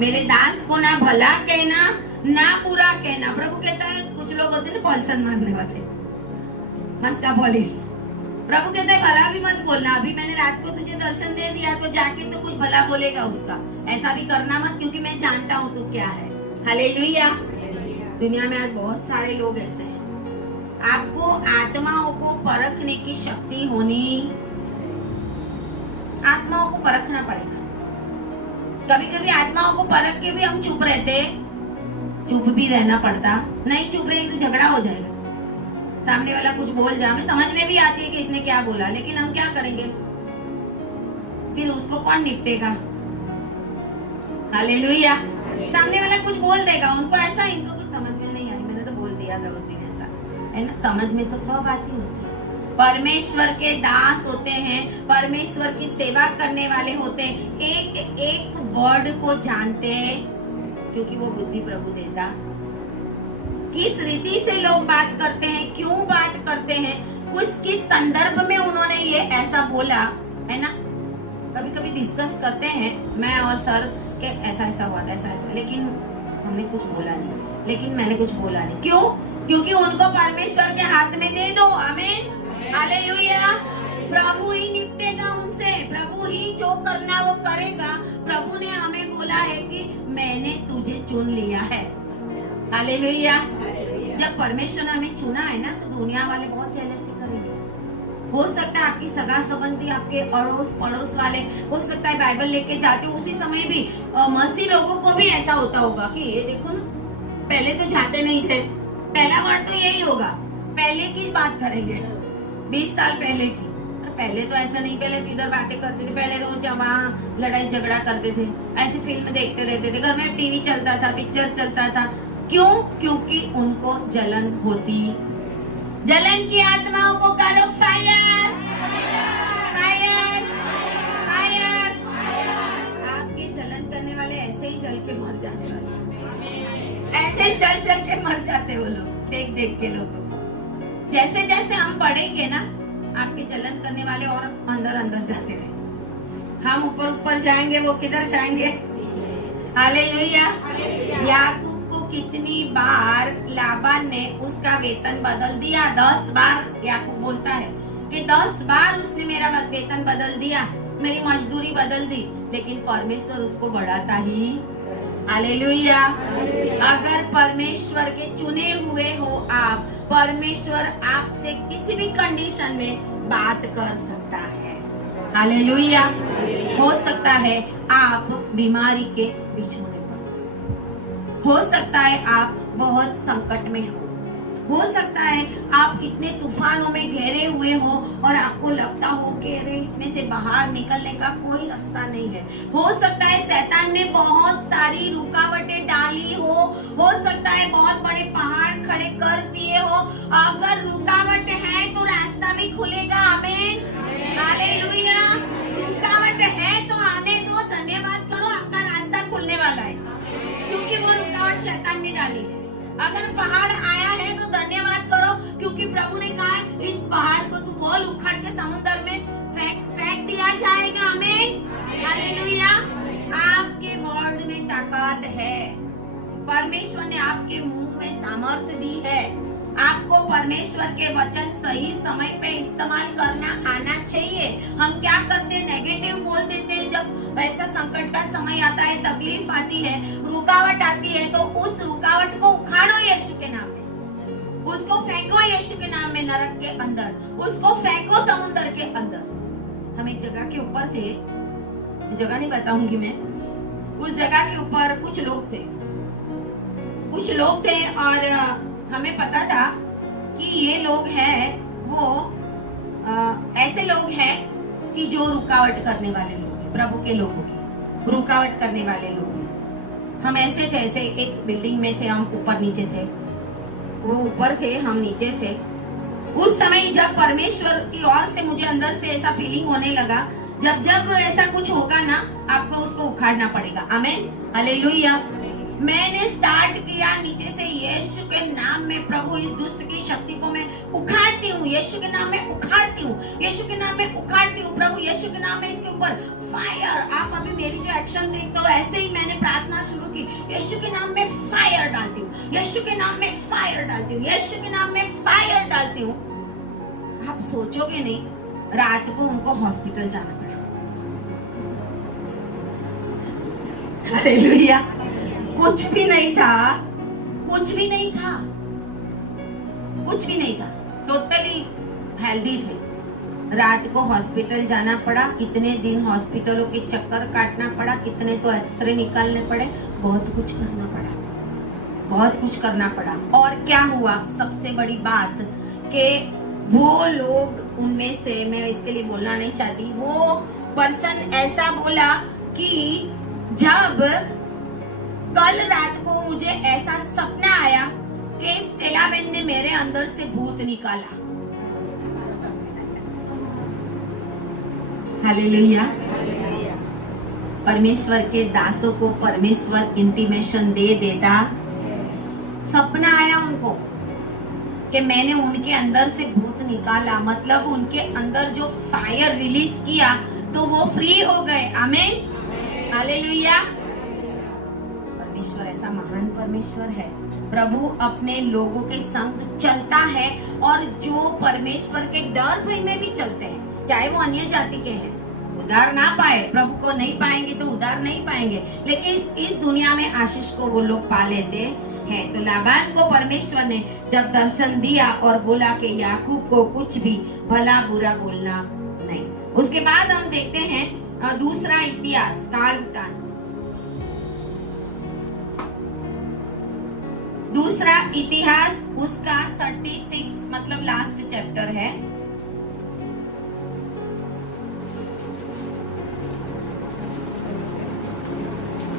मेरे दास को ना भला कहना ना बुरा कहना। प्रभु कहता है, कुछ लोग होते हैं ना पॉलिसन मारने वाले, मस्का पॉलिस। प्रभु कहता है भला भी मत बोलना, अभी मैंने रात को तुझे दर्शन दे दिया तो जाके तो कुछ भला बोलेगा उसका, ऐसा भी करना मत, क्योंकि मैं जानता हूँ तू क्या है। हालेलुया। दुनिया में आज बहुत सारे लोग ऐसे हैं। आपको आत्माओं को परखने की शक्ति होनी, आत्माओं को परखना पड़ेगा। कभी कभी आत्माओं को परख के भी हम चुप रहते, चुप भी रहना पड़ता। नहीं चुप रहे तो झगड़ा हो जाएगा, सामने वाला कुछ बोल जाए, हमें समझ में भी आती है कि इसने क्या बोला, लेकिन हम क्या करेंगे, फिर उसको कौन निपटेगा? हालेलुया। सामने वाला कुछ बोल देगा, उनको ऐसा, इनको कुछ समझ में नहीं आई, मैंने तो बोल दिया था उस दिन ऐसा, है ना। समझ में तो सब आती होती है। परमेश्वर के दास होते हैं, परमेश्वर की सेवा करने वाले होते हैं, एक एक वर्ड को जानते हैं, क्योंकि वो बुद्धि प्रभु देता। किस रीति से लोग बात करते हैं, क्यों बात करते हैं, किस संदर्भ में उन्होंने ये ऐसा बोला, है ना। कभी कभी डिस्कस करते हैं मैं और सर के ऐसा ऐसा हुआ था, ऐसा ऐसा, लेकिन हमने कुछ बोला नहीं, लेकिन मैंने कुछ बोला नहीं। क्यों? क्योंकि उनको परमेश्वर के हाथ में दे दो। आमीन, हालेलुया। प्रभु ही निपटेगा उनसे, प्रभु ही जो करना वो करेगा। प्रभु ने हमें बोला है कि मैंने तुझे चुन लिया है। हालेलुया। जब परमेश्वर ने हमें चुना है ना, तो दुनिया वाले बहुत जेलसी करेंगे। हो सकता है आपकी सगा संबंधी, आपके अड़ोस पड़ोस वाले, हो सकता है बाइबल लेके जाते उसी समय भी मसीह लोगों को भी ऐसा होता होगा कि ये देखो ना, पहले तो जाते नहीं थे। पहला वर्ड तो यही होगा, पहले की बात करेंगे, 20 साल पहले की। पहले तो ऐसा नहीं, पहले तो इधर बातें करते थे, पहले तो जमा लड़ाई झगड़ा करते थे, ऐसी फिल्म देखते रहते थे, घर में टीवी चलता था, पिक्चर चलता था। क्यों? क्योंकि उनको जलन होती। जलन की आत्माओं को करो फायर, फायर, फायर। आपके जलन करने वाले ऐसे ही जल के मर जाने वाले, ऐसे चल चल के मर जाते वो लोग, देख देख के लोगों को। जैसे जैसे हम बढ़ेंगे ना, आपके जलन करने वाले और अंदर अंदर जाते रहे। हम ऊपर ऊपर जाएंगे, वो किधर जाएंगे? हालेलुया। याकूब को कितनी बार लाबान ने उसका वेतन बदल दिया? 10 बार। याकूब बोलता है कि 10 बार उसने मेरा वेतन बदल दिया, मेरी मजदूरी बदल दी, लेकिन परमेश्वर उसको बढ़ाता ही। हालेलुया। अगर परमेश्वर के चुने हुए हो आप, परमेश्वर आपसे किसी भी कंडीशन में बात कर सकता है। हालेलुया। हो सकता है आप बीमारी के बीच में हो सकता है आप बहुत संकट में हो सकता है आप इतने तूफानों में घेरे हुए हो और आपको लगता हो कि अरे इसमें से बाहर निकलने का कोई रास्ता नहीं है। हो सकता है शैतान ने बहुत सारी रुकावटें डाली हो सकता है बहुत बड़े पहाड़ खड़े कर दिए हो। अगर रुकावट है तो रास्ता भी खुलेगा। आमीन, हालेलुया। रुकावट है तो आने दो, धन्यवाद करो, आपका रास्ता खुलने वाला है, क्योंकि वो रुकावट शैतान ने डाली है। अगर पहाड़ आया है तो धन्यवाद करो, क्योंकि प्रभु ने कहा इस पहाड़ को तू बोल उखाड़ के समुद्र में फेंक दिया जाएगा। आमीन, हालेलुया। आपके वर्ड में ताकत है, परमेश्वर ने आपके मुंह में सामर्थ्य दी है। आपको परमेश्वर के वचन सही समय पे इस्तेमाल करना आना चाहिए। हम क्या करते हैं, नेगेटिव बोल देते हैं। जब ऐसा संकट का समय आता है, तकलीफ आती है, रुकावट आती है, तो उस रुकावट को उखाड़ो यीशु के नाम में, उसको फेंको यीशु के नाम में नरक के अंदर, उसको फेंको समुद्र के अंदर। हम एक जगह के ऊपर थे, जगह नहीं बताऊंगी मैं। उस जगह के ऊपर कुछ लोग थे और हमें पता था कि ये लोग हैं वो ऐसे लोग हैं कि जो रुकावट करने वाले लोग हैं, प्रभु के लोगों की रुकावट करने वाले लोग हैं। हम ऐसे थे, ऐसे एक बिल्डिंग में थे, हम ऊपर नीचे थे, वो ऊपर थे, हम नीचे थे। उस समय जब परमेश्वर की ओर से मुझे अंदर से ऐसा फीलिंग होने लगा, जब जब ऐसा कुछ होगा ना, आपको उसको उखाड़ना पड़ेगा। आमीन, हालेलुया। मैंने स्टार्ट किया नीचे से, यीशु के नाम में प्रभु इस दुष्ट की शक्ति को मैं उखाड़ती हूँ, यीशु के नाम में उखाड़ती हूँ, यीशु के नाम में उखाड़ती हूँ, प्रभु यीशु के नाम में इसके ऊपर फायर। आप अभी मेरी जो एक्शन देखते हो, ऐसे ही मैंने प्रार्थना शुरू की, यीशु के नाम में फायर डालती हूँ, यीशु के नाम में फायर डालती हूँ, यीशु के नाम में फायर डालती हूँ। आप सोचोगे नहीं, रात को उनको हॉस्पिटल जाना पड़ा। हालेलुया। कुछ भी नहीं था, कुछ भी नहीं था, कुछ भी नहीं था, टोटली हेल्दी थे। रात को हॉस्पिटल जाना पड़ा, कितने दिन हॉस्पिटलों के चक्कर काटना पड़ा, कितने तो एक्सरे निकालने पड़े, बहुत कुछ करना पड़ा, बहुत कुछ करना पड़ा। और क्या हुआ, सबसे बड़ी बात कि वो लोग, उनमें से, मैं इसके लिए बोलना नहीं चाहती, वो पर्सन ऐसा बोला कि जब कल रात को मुझे ऐसा सपना आया कि स्टेला बहन ने मेरे अंदर से भूत निकाला। हालेलुया। परमेश्वर के दासों को परमेश्वर इंटीमेशन दे देता। सपना आया उनको कि मैंने उनके अंदर से भूत निकाला, मतलब उनके अंदर जो फायर रिलीज किया तो वो फ्री हो गए। आमीन, हालेलुया। परमेश्वर ऐसा महान परमेश्वर है। प्रभु अपने लोगों के संग चलता है, और जो परमेश्वर के डर भय में भी चलते हैं, चाहे वो अन्य जाति के हैं, उद्धार ना पाए, प्रभु को नहीं पाएंगे तो उद्धार नहीं पाएंगे, लेकिन इस दुनिया में आशीष को वो लोग पा लेते हैं। तो लाबान को परमेश्वर ने जब दर्शन दिया और बोला कि याकूब को कुछ भी भला बुरा बोलना नहीं। उसके बाद हम देखते हैं दूसरा इतिहास, काल वृत्तांत, दूसरा इतिहास उसका 36, मतलब लास्ट चैप्टर है।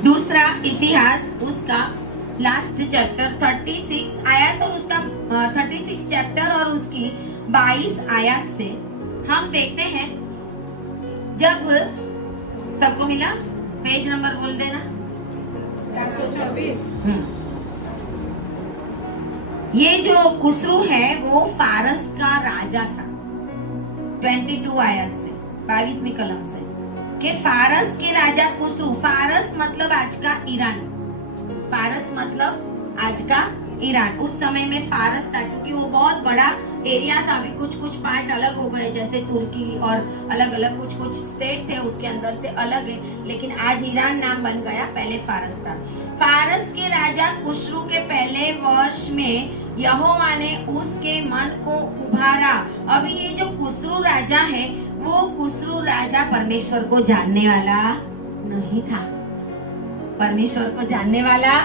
दूसरा इतिहास उसका लास्ट चैप्टर 36 आयत, और उसका 36 चैप्टर और उसकी 22 आयत से हम देखते हैं, जब सबको मिला, पेज नंबर बोल देना, 424। ये जो खुसरू है वो फारस का राजा था। 22 आयत से 22वीं कलम से कि फारस के राजा खुसरू, फारस मतलब आज का ईरान, फारस मतलब आज का ईरान। उस समय में फारस था, क्योंकि वो बहुत बड़ा एरिया था। अभी कुछ कुछ पार्ट अलग हो गए, जैसे तुर्की और अलग अलग कुछ कुछ स्टेट थे उसके अंदर से अलग है, लेकिन आज ईरान नाम बन गया, पहले फारस था। फारस के राजा खुसरू के पहले वर्ष में यहोवा ने उसके मन को उभारा। अभी ये जो खुसरू राजा है, वो खुसरू राजा परमेश्वर को जानने वाला नहीं था, परमेश्वर को जानने वाला,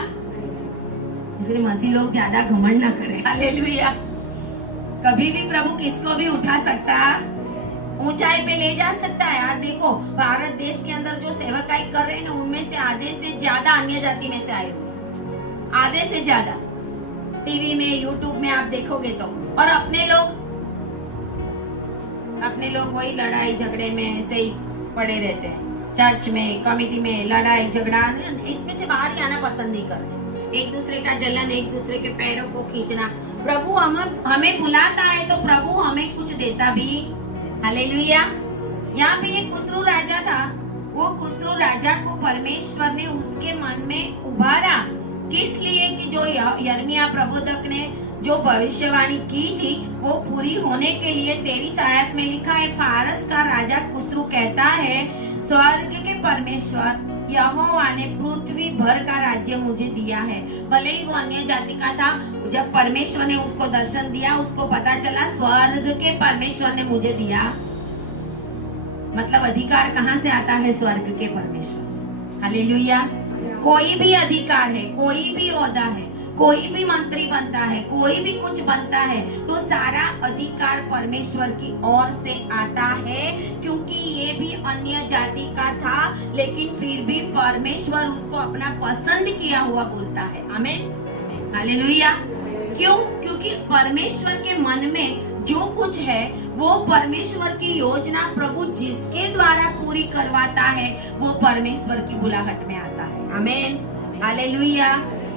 इसलिए मसीह लोग ज्यादा घमंड ना करें। हालेलुया। कभी भी प्रभु किसको भी उठा सकता, ऊंचाई पे ले जा सकता है। यार देखो, भारत देश के अंदर जो सेवकाई कर रहे हैं ना, उनमें से आधे से ज्यादा अन्य जाति में से आए हुए, आधे से ज्यादा। टीवी में, यूट्यूब में आप देखोगे तो, और अपने लोग वही लड़ाई झगड़े में ऐसे ही पड़े रहते हैं। चर्च में, कमेटी में लड़ाई झगड़ा, इसमें से बाहर ही आना पसंद नहीं करते। एक दूसरे का जलन, एक दूसरे के पैरों को खींचना। प्रभु हमें बुलाता है तो प्रभु हमें कुछ देता भी। हालेलुया। यहाँ पे ये खुसरू राजा था, वो खुसरू राजा को परमेश्वर ने उसके मन में उभारा, किस लिए कि जो यिर्मयाह प्रबोधक ने जो भविष्यवाणी की थी वो पूरी होने के लिए। 23 आयत में लिखा है, फारस का राजा खुसरू कहता है, स्वर्ग के परमेश्वर यहोवा ने पृथ्वी भर का राज्य मुझे दिया है। भले ही वो अन्य जाति का था, जब परमेश्वर ने उसको दर्शन दिया, उसको पता चला स्वर्ग के परमेश्वर ने मुझे दिया। मतलब अधिकार कहाँ से आता है? स्वर्ग के परमेश्वर से। हालेलुया। कोई भी अधिकार है, कोई भी ओहदा है, कोई भी मंत्री बनता है, कोई भी कुछ बनता है, तो सारा अधिकार परमेश्वर की ओर से आता है, क्योंकि ये भी अन्य जाति का था, लेकिन फिर भी परमेश्वर उसको अपना पसंद किया हुआ बोलता है। आमीन, हालेलुया। क्यों? क्योंकि परमेश्वर के मन में जो कुछ है वो परमेश्वर की योजना प्रभु जिसके द्वारा पूरी करवाता है वो परमेश्वर की बुलाहट में आता है। आमीन, हालेलुया।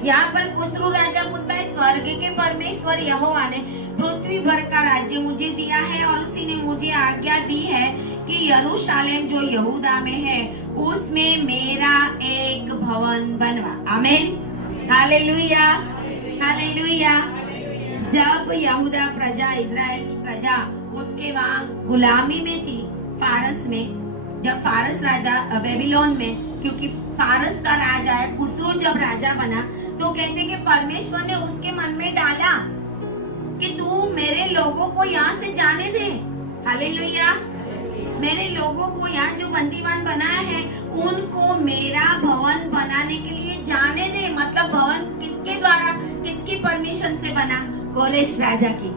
यहाँ पर कुस्रू राजा बोलता है, स्वर्ग के परमेश्वर यहोवा ने पृथ्वी भर का राज्य मुझे दिया है और उसी ने मुझे आज्ञा दी है कि यरूशलेम जो यहूदा में है उसमें मेरा एक भवन बनवा। आमीन, हालेलुया, हालेलुया। जब यहूदा प्रजा, इजराइल की प्रजा उसके वहाँ गुलामी में थी, फारस में, जब फारस राजा बेबीलोन में, क्योंकि फारस का राजा है, खुसरो जब राजा बना तो कहते कि परमेश्वर ने उसके मन में डाला कि तू मेरे लोगों को यहाँ से जाने दे। हालेलुया। मेरे लोगों को यहाँ जो बंदीवान बनाया है उनको मेरा भवन बनाने के लिए जाने दे। मतलब भवन किसके द्वारा, किसकी परमिशन से बना? कोरेश राजा की,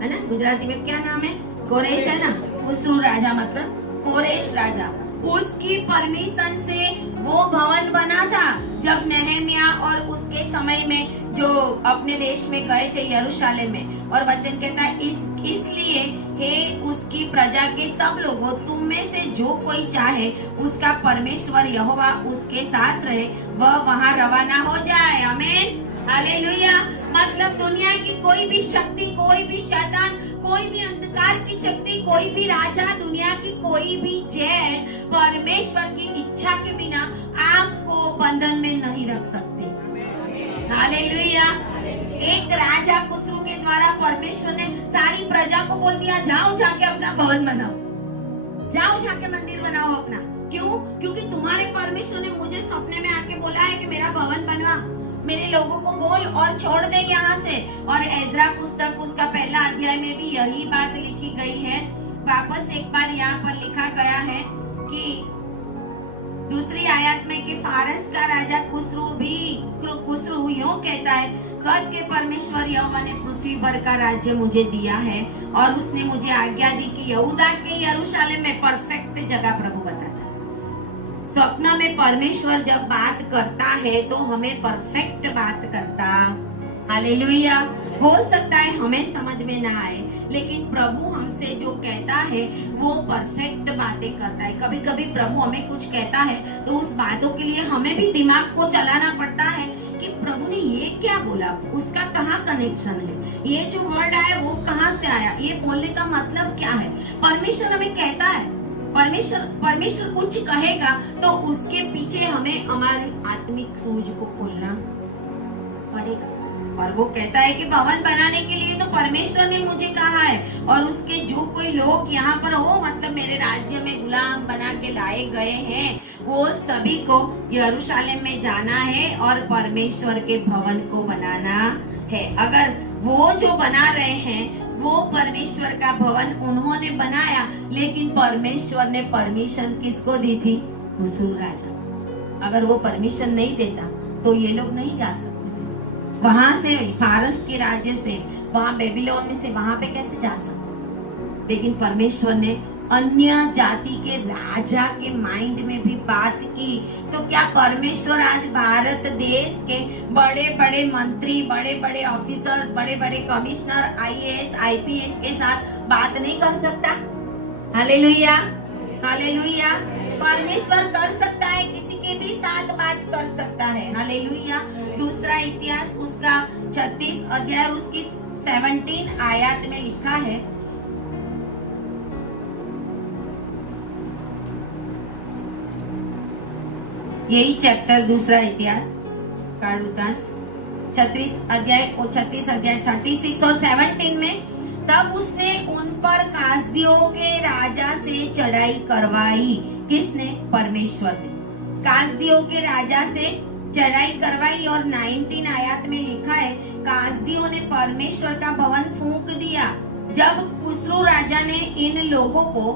है ना। गुजराती में क्या नाम है? कोरेश है ना। खुसरू राजा मतलब कोरेश राजा, उसकी परमिशन से वो भवन बना था। जब नेहेमिया और उसके समय में जो अपने देश में गए थे यरूशलेम में, और वचन कहता है इसलिए हे उसकी प्रजा के सब लोगों, तुम में से जो कोई चाहे उसका परमेश्वर यहोवा उसके साथ रहे, वह वहाँ रवाना हो जाए। आमीन, हालेलुया। मतलब दुनिया की कोई भी शक्ति, कोई भी शैतान, कोई भी अंधकार की शक्ति, कोई भी राजा, दुनिया की कोई भी जेल परमेश्वर की इच्छा के बिना आपको बंधन में नहीं रख सकते। हालेलुया। एक राजा खुसरू के द्वारा परमेश्वर ने सारी प्रजा को बोल दिया, जाओ जाके अपना भवन बनाओ, जाओ जाके मंदिर बनाओ अपना। क्यों? क्योंकि तुम्हारे परमेश्वर ने मुझे सपने में आके बोला है कि मेरा भवन बनवा, मेरे लोगों को बोल और छोड़ दे यहाँ से। और एजरा पुस्तक उसका पहला अध्याय में भी यही बात लिखी गई है। वापस एक बार यहाँ पर लिखा गया है कि दूसरी आयत में कि फारस का राजा खुसरू यूं कहता है, स्वर्ग के परमेश्वर यहोवा ने पृथ्वी भर का राज्य मुझे दिया है और उसने मुझे आज्ञा दी कि यहूदा के यरूशलेम में परफेक्ट जगह प्रभु बताता है। स्वप्न में परमेश्वर जब बात करता है तो हमें परफेक्ट बात करता। हालेलुया। हो सकता है हमें समझ में ना आए, लेकिन प्रभु हमसे जो कहता है वो परफेक्ट बातें करता है। कभी कभी प्रभु हमें कुछ कहता है तो उस बातों के लिए हमें भी दिमाग को चलाना पड़ता है कि प्रभु ने ये क्या बोला, उसका कहाँ कनेक्शन है, ये जो वर्ड आया वो कहाँ से आया, ये बोलने का मतलब क्या है। परमेश्वर हमें कहता है, परमेश्वर कुछ कहेगा तो उसके पीछे हमें हमारी आत्मिक सोच को खोलना पड़ेगा। और वो कहता है कि भवन बनाने के लिए तो परमेश्वर ने मुझे कहा है, और उसके जो कोई लोग यहाँ पर हो, मतलब मेरे राज्य में गुलाम बना के लाए गए हैं, वो सभी को यरूशलेम में जाना है और परमेश्वर के भवन को बनाना है। अगर वो जो बना रहे हैं वो परमेश्वर का भवन उन्होंने बनाया, लेकिन परमेश्वर ने परमिशन किसको दी थी? खुसरू राजा। अगर वो परमिशन नहीं देता तो ये लोग नहीं जा सकते वहां से, फारस के राज्य से, वहां बेबीलोन में से वहां पे कैसे जा सकते। लेकिन परमेश्वर ने अन्य जाति के राजा के माइंड में भी बात की। तो क्या परमेश्वर आज भारत देश के बड़े बड़े मंत्री, बड़े बड़े ऑफिसर्स, बड़े बड़े कमिश्नर, आईएएस, आईपीएस के साथ बात नहीं कर सकता? Hallelujah, hallelujah. परमेश्वर कर सकता है, किसी के भी साथ बात कर सकता है। हालेलुया। दूसरा इतिहास उसका 36 अध्याय उसकी 17 आयत में लिखा है, यही चैप्टर दूसरा इतिहास काल वृत्तांत 36 अध्याय 36 और 17 में, तब उसने उन पर कास्दियों के राजा से चढ़ाई करवाई। किसने? परमेश्वर ने कास्दियों के राजा से चढ़ाई करवाई। और 19 आयत में लिखा है, कास्दियों ने परमेश्वर का भवन फूंक दिया। जब खुसरू राजा ने इन लोगों को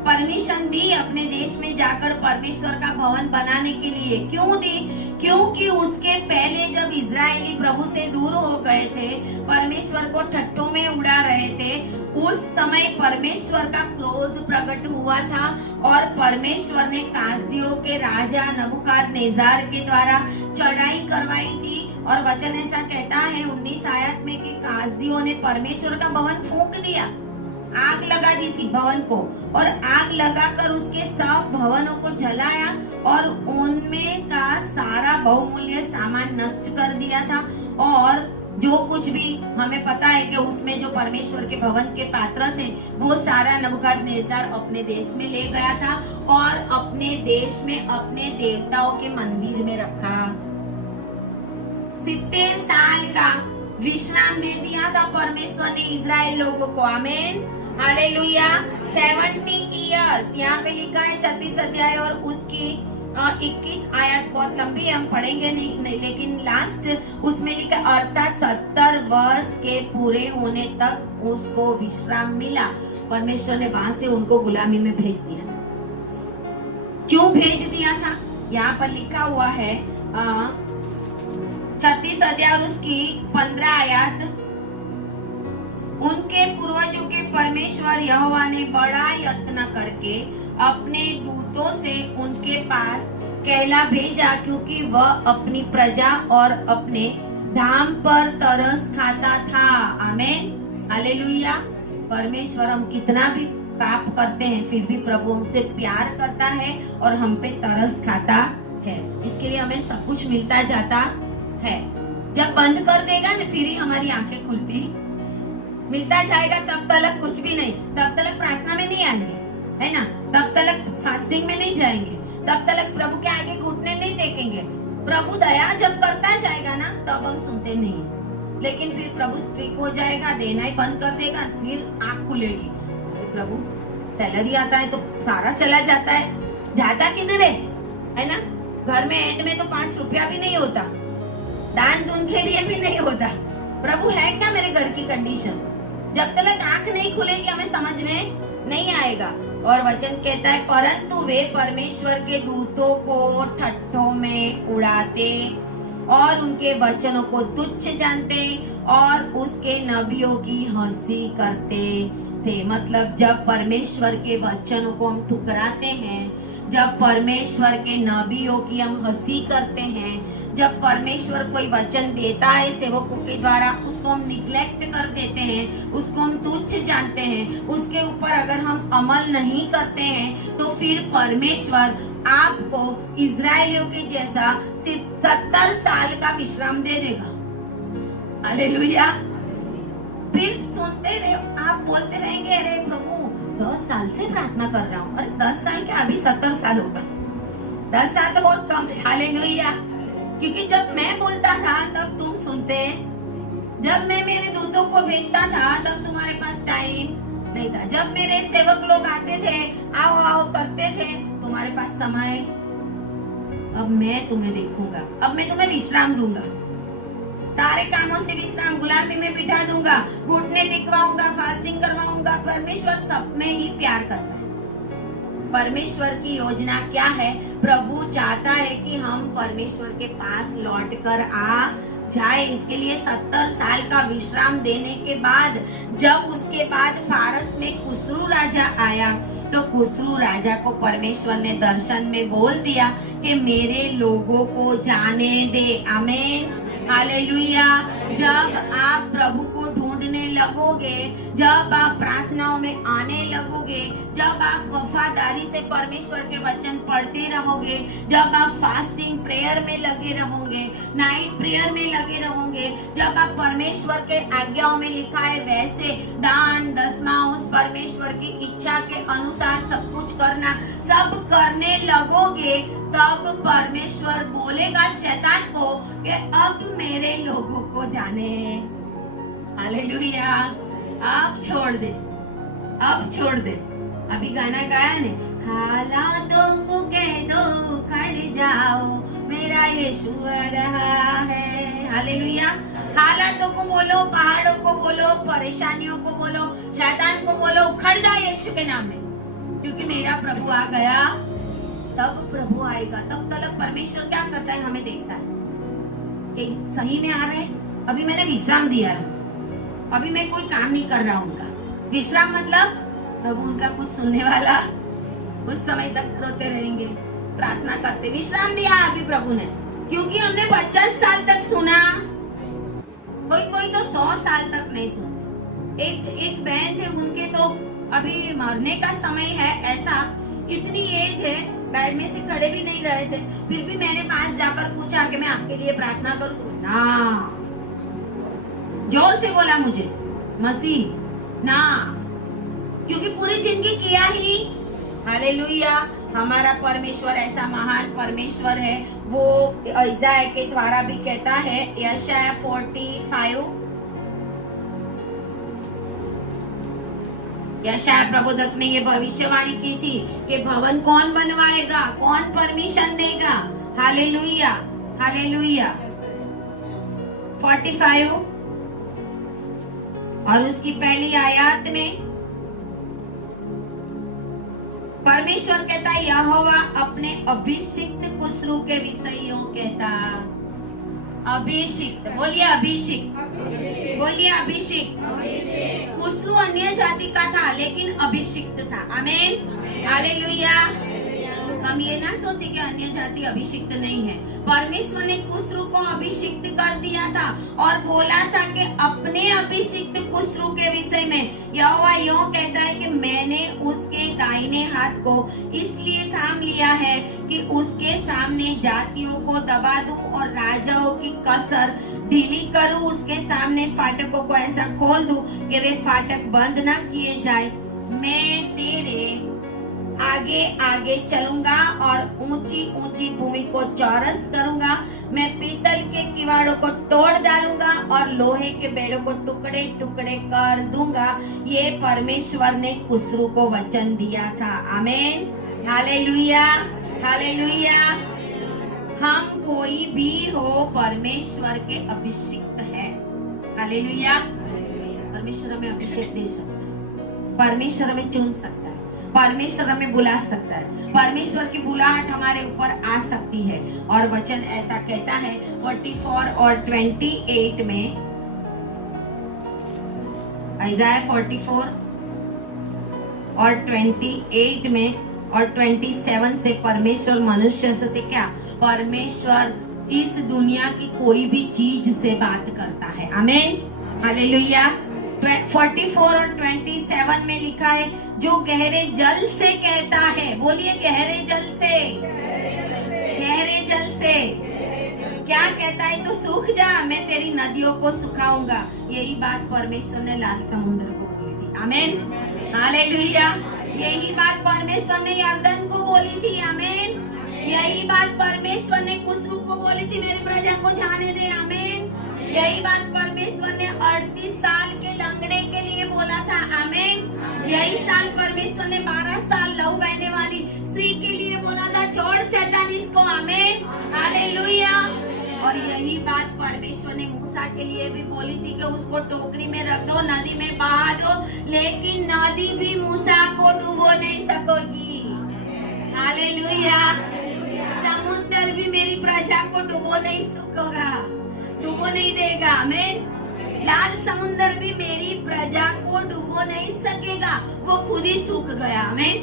परमिशन दी अपने देश में जाकर परमेश्वर का भवन बनाने के लिए, क्यों दी? क्योंकि उसके पहले जब इजरायली प्रभु से दूर हो गए थे, परमेश्वर को ठट्ठों में उड़ा रहे थे, उस समय परमेश्वर का क्रोध प्रकट हुआ था और परमेश्वर ने कास्दियों के राजा नबूकदनेस्सर के द्वारा चढ़ाई करवाई थी। और वचन ऐसा कहता है 19 आयत में कि कास्दियों ने परमेश्वर का भवन फूंक दिया, आग लगा दी थी भवन को, और आग लगाकर उसके सब भवनों को जलाया और उनमें का सारा बहुमूल्य सामान नष्ट कर दिया था। और जो कुछ भी हमें पता है कि उसमें जो परमेश्वर के भवन के पात्र थे, वो सारा नबूकदनेस्सर अपने देश में ले गया था और अपने देश में अपने देवताओं के मंदिर में रखा। 70 साल का विश्राम दे दिया था परमेश्वर ने इजराइल लोगों को। आमीन, हालेलुया। 70 इयर्स यहाँ पे लिखा है 36 अध्याय और उसकी 21 आयत बहुत लंबी है, हम पढ़ेंगे नहीं, लेकिन लास्ट उसमें लिखा अर्थात 70 वर्ष के पूरे होने तक उसको विश्राम मिला। परमेश्वर ने वहां से उनको गुलामी में भेज दिया था। क्यों भेज दिया था? यहाँ पर लिखा हुआ है 36 अध्याय और उसकी 15 आयत, उनके पूर्वजों के परमेश्वर यहोवा ने बड़ा यत्न करके अपने दूतों से उनके पास कहला भेजा, क्योंकि वह अपनी प्रजा और अपने धाम पर तरस खाता था। आमीन, हालेलुया। परमेश्वर हम कितना भी पाप करते हैं फिर भी प्रभु हमसे प्यार करता है और हम पे तरस खाता है। इसके लिए हमें सब कुछ मिलता जाता है। जब बंद कर देगा ना फिर ही हमारी आंखें खुलती, मिलता जाएगा तब तक कुछ भी नहीं, तब तक प्रार्थना में नहीं आएंगे, है ना, तब तक फास्टिंग में नहीं जाएंगे, तब तक प्रभु के आगे घुटने नहीं टेकेंगे। प्रभु दया जब करता जाएगा ना तब हम सुनते नहीं, लेकिन फिर प्रभु स्ट्रिक्ट हो जाएगा, देना ही बंद कर देगा, फिर आंख खुलेगी। प्रभु सैलरी आता है तो सारा चला जाता है, जाता किधर है ना। घर में एंड में तो 5 रुपया भी नहीं होता, दान दून के लिए भी नहीं होता। प्रभु है क्या मेरे घर की कंडीशन? जब तक आंख नहीं खुलेगी हमें समझ में नहीं आएगा। और वचन कहता है परंतु वे परमेश्वर के दूतों को ठट्ठों में उड़ाते और उनके वचनों को तुच्छ जानते और उसके नबियों की हंसी करते थे। मतलब जब परमेश्वर के वचनों को हम ठुकराते हैं, जब परमेश्वर के नबियों की हम हंसी करते हैं, जब परमेश्वर कोई वचन देता है सेवकों के द्वारा, उसको हम निग्लेक्ट कर देते हैं, उसको हम तुच्छ जानते हैं, उसके ऊपर अगर हम अमल नहीं करते हैं, तो फिर परमेश्वर आपको इजरायलियों के जैसा 70 साल का विश्राम दे देगा। हालेलुया। फिर सुनते रहे, आप बोलते रहेंगे अरे प्रभु 10 साल से प्रार्थना कर रहा हूँ, अरे 10 साल क्या, अभी 70 साल होगा। 10 साल तो बहुत कम है। हालेलुया। क्योंकि जब मैं बोलता था तब तुम सुनते, जब मैं मेरे दूतों को भेजता था तब तुम्हारे पास टाइम नहीं था, जब मेरे सेवक लोग आते थे आओ आओ करते थे तुम्हारे पास समय। अब मैं तुम्हें देखूंगा, अब मैं तुम्हें विश्राम दूंगा, सारे कामों से विश्राम, गुलामी में बिठा दूंगा, घुटने टिकवाऊंगा, फास्टिंग करवाऊंगा। परमेश्वर सब में ही प्यार करता है। परमेश्वर की योजना क्या है? प्रभु चाहता है कि हम परमेश्वर के पास लौट कर आ जाए। इसके लिए 70 साल का विश्राम देने के बाद, जब उसके बाद फारस में खुसरू राजा आया, तो खुसरू राजा को परमेश्वर ने दर्शन में बोल दिया कि मेरे लोगों को जाने दे। आमीन, हालेलुया। जब आप प्रभु को ढूंढने लगोगे, जब आप प्रार्थनाओं में आने लगोगे, जब आप वफादारी से परमेश्वर के वचन पढ़ते रहोगे, जब आप फास्टिंग प्रेयर में लगे रहोगे, नाइट प्रेयर में लगे रहोगे, जब आप परमेश्वर के आज्ञाओं में लिखा है वैसे दान दसवां उस परमेश्वर की इच्छा के अनुसार सब कुछ करना, सब करने लगोगे, तब परमेश्वर बोलेगा शैतान को कि अब मेरे लोगों को जाने। हालेलुया। अब छोड़ दे, अब छोड़ दे। अभी गाना गाया ने, हालातों को कह दो खड़ जाओ मेरा यीशु आ रहा है। हालेलुया। हालातों को बोलो, पहाड़ों को बोलो, परेशानियों को बोलो, शैतान को बोलो, उखड़ जाओ यीशु के नाम में, क्योंकि मेरा प्रभु आ गया तब प्रभु आएगा। तब तक परमेश्वर क्या करता है, हमें देखता है कि सही में आ रहे हैं। अभी मैंने विश्राम दिया है, अभी मैं कोई काम नहीं कर रहा उनका। विश्राम मतलब प्रभु उनका कुछ सुनने वाला, उस समय तक रोते रहेंगे, प्रार्थना करते। विश्राम दिया अभी प्रभु ने, क्योंकि हमने 50 साल तक सुना, कोई तो 100 साल तक नहीं सुना। एक बहन थे, उनके तो अभी मरने का समय है, ऐसा इतनी एज है, बेड में से खड़े भी नहीं रहे थे, फिर भी मैंने पास जाकर पूछा कि मैं आपके लिए प्रार्थना करूं ना। जोर से बोला मुझे, मसीह ना, क्योंकि पूरी जिंदगी किया ही। हालेलुया, हमारा परमेश्वर ऐसा महान परमेश्वर है। वो यशायाह के द्वारा भी कहता है, यशायाह 45, यशायाह प्रबोधक ने ये भविष्यवाणी की थी कि भवन कौन बनवाएगा, कौन परमिशन देगा। Hallelujah, hallelujah. 45 और उसकी पहली आयत में परमेश्वर कहता है, यहोवा अपने अभिषिक्त कुसरू के विषयों कहता। अभिषिक्त, बोलिए अभिषिक्त, बोलिए अभिषिक्त। कुसरू अन्य जाति का था, लेकिन अभिषिक्त था। आमीन, हालेलुया। हम ये ना सोचे कि अन्य जाति अभिषिक्त नहीं है। परमेश्वर ने कुसरू को अभिषिक्त कर दिया था और बोला था कि अपने अभिषिक्त कुसरू के विषय में यहोवा यूं कहता है कि मैंने उसके दाहिने हाथ को इसलिए थाम लिया है कि उसके सामने जातियों को दबा दूं और राजाओं की कसर ढीली करूं। उसके सामने फाटकों को ऐसा खोल दूं कि वे फाटक बंद ना किए जाए। मैं तेरे आगे आगे चलूंगा और ऊंची ऊंची भूमि को चौरस करूंगा। मैं पीतल के किवाड़ों को तोड़ डालूंगा और लोहे के बेड़ों को टुकड़े टुकड़े कर दूंगा। ये परमेश्वर ने कुसरू को वचन दिया था। आमीन, हालेलुया, हालेलुया। हम कोई भी हो परमेश्वर के अभिषिक्त है। हालेलुया। परमेश्वर हमें अभिषेक दे सकता है, परमेश्वर हमें चुन सकता है, परमेश्वर हमें बुला सकता है, परमेश्वर की बुलाहट हमारे ऊपर आ सकती है। और वचन ऐसा कहता है 44 और 28 में, यशायाह 44 और 28 में और 27 से परमेश्वर मनुष्य से क्या, परमेश्वर इस दुनिया की कोई भी चीज से बात करता है। आमीन, हालेलुया। 44 और 27 में लिखा है, जो गहरे जल से कहता है, बोलिए गहरे जल से, गहरे जल से क्या कहता है, तो सूख जा, मैं तेरी नदियों को सुखाऊंगा। यही बात परमेश्वर ने लाल समुद्र को बोली थी। आमीन, हालेलुया। यही बात परमेश्वर ने यरदन को बोली थी। आमीन, यही बात परमेश्वर ने कुसरू को बोली थी, मेरी प्रजा को जाने दे। आमीन, यही बात परमेश्वर ने 38 साल के लंगड़े के लिए बोला था। आमीन, यही साल परमेश्वर ने 12 साल लहू बहने वाली स्त्री के लिए बोला था, छोड़ शैतान इसको। आमीन, हालेलुया। और यही बात परमेश्वर ने मूसा के लिए भी बोली थी कि उसको टोकरी में रख दो, नदी में बहा दो, लेकिन नदी भी मूसा को डुबो नहीं सकोगी। हालेलुया। समुद्र भी मेरी प्रजा को डुबो नहीं सकोगा, डुबो नहीं देगा। आमीन, लाल समुद्र भी मेरी प्रजा को डुबो नहीं सकेगा, वो खुद ही सूख गया। आमीन,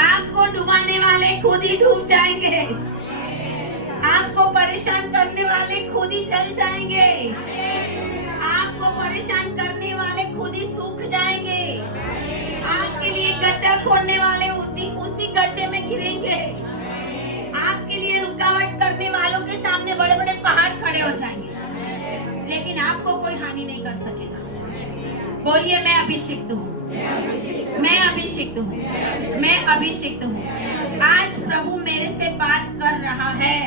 आपको डुबाने वाले खुद ही डूब जाएंगे, आपको परेशान करने वाले खुद ही चल जाएंगे, आपको परेशान करने वाले खुद ही सूख जाएंगे, आपके लिए गड्ढा खोदने वाले उसी गड्ढे में गिरेंगे, आपके लिए रुकावट करने वालों के सामने बड़े बड़े पहाड़ खड़े हो जाएंगे, लेकिन आपको कोई हानि नहीं कर सकेगा। बोलिए, मैं अभिषिक्त हूँ, मैं अभिषिक्त हूँ, मैं अभिषिक्त हूँ। आज प्रभु मेरे से बात कर रहा है,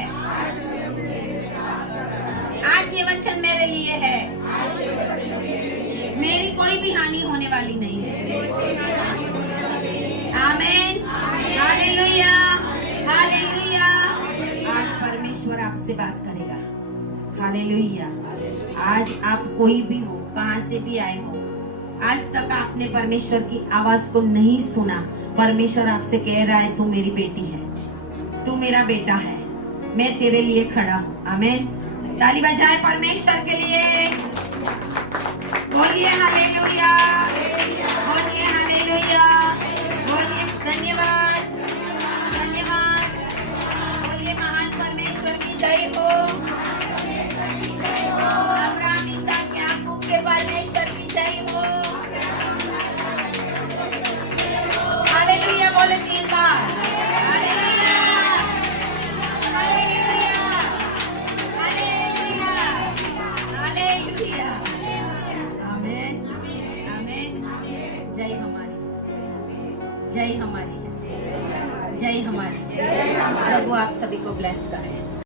आज ये वचन मेरे लिए है, मेरी कोई भी हानि होने वाली नहीं है। आमीन, हालेलुया, हालेलुया। आज परमेश्वर आपसे बात करेगा। हालेलुया। आज आप कोई भी हो, कहां से भी आए हो, आज तक आपने परमेश्वर की आवाज को नहीं सुना, परमेश्वर आपसे कह रहा है, तू मेरी बेटी है, तू मेरा बेटा है, मैं तेरे लिए खड़ा हूँ। आमीन। ताली बजाए परमेश्वर के लिए। बोलिए हालेलुया, बोलिए हालेलुया, बोलिए धन्यवाद, धन्यवाद। बोलिए महान परमेश्वर की जय हो। अब्राहम इसहाक याकूब के परमेश्वर की जय हो। हालेलुया बोले 3 बार। Hallelujah, hallelujah, hallelujah, hallelujah. आमीन, आमीन। जय हमारी, जय हमारी, जय हमारी। प्रभु आप सभी को ब्लेस करे।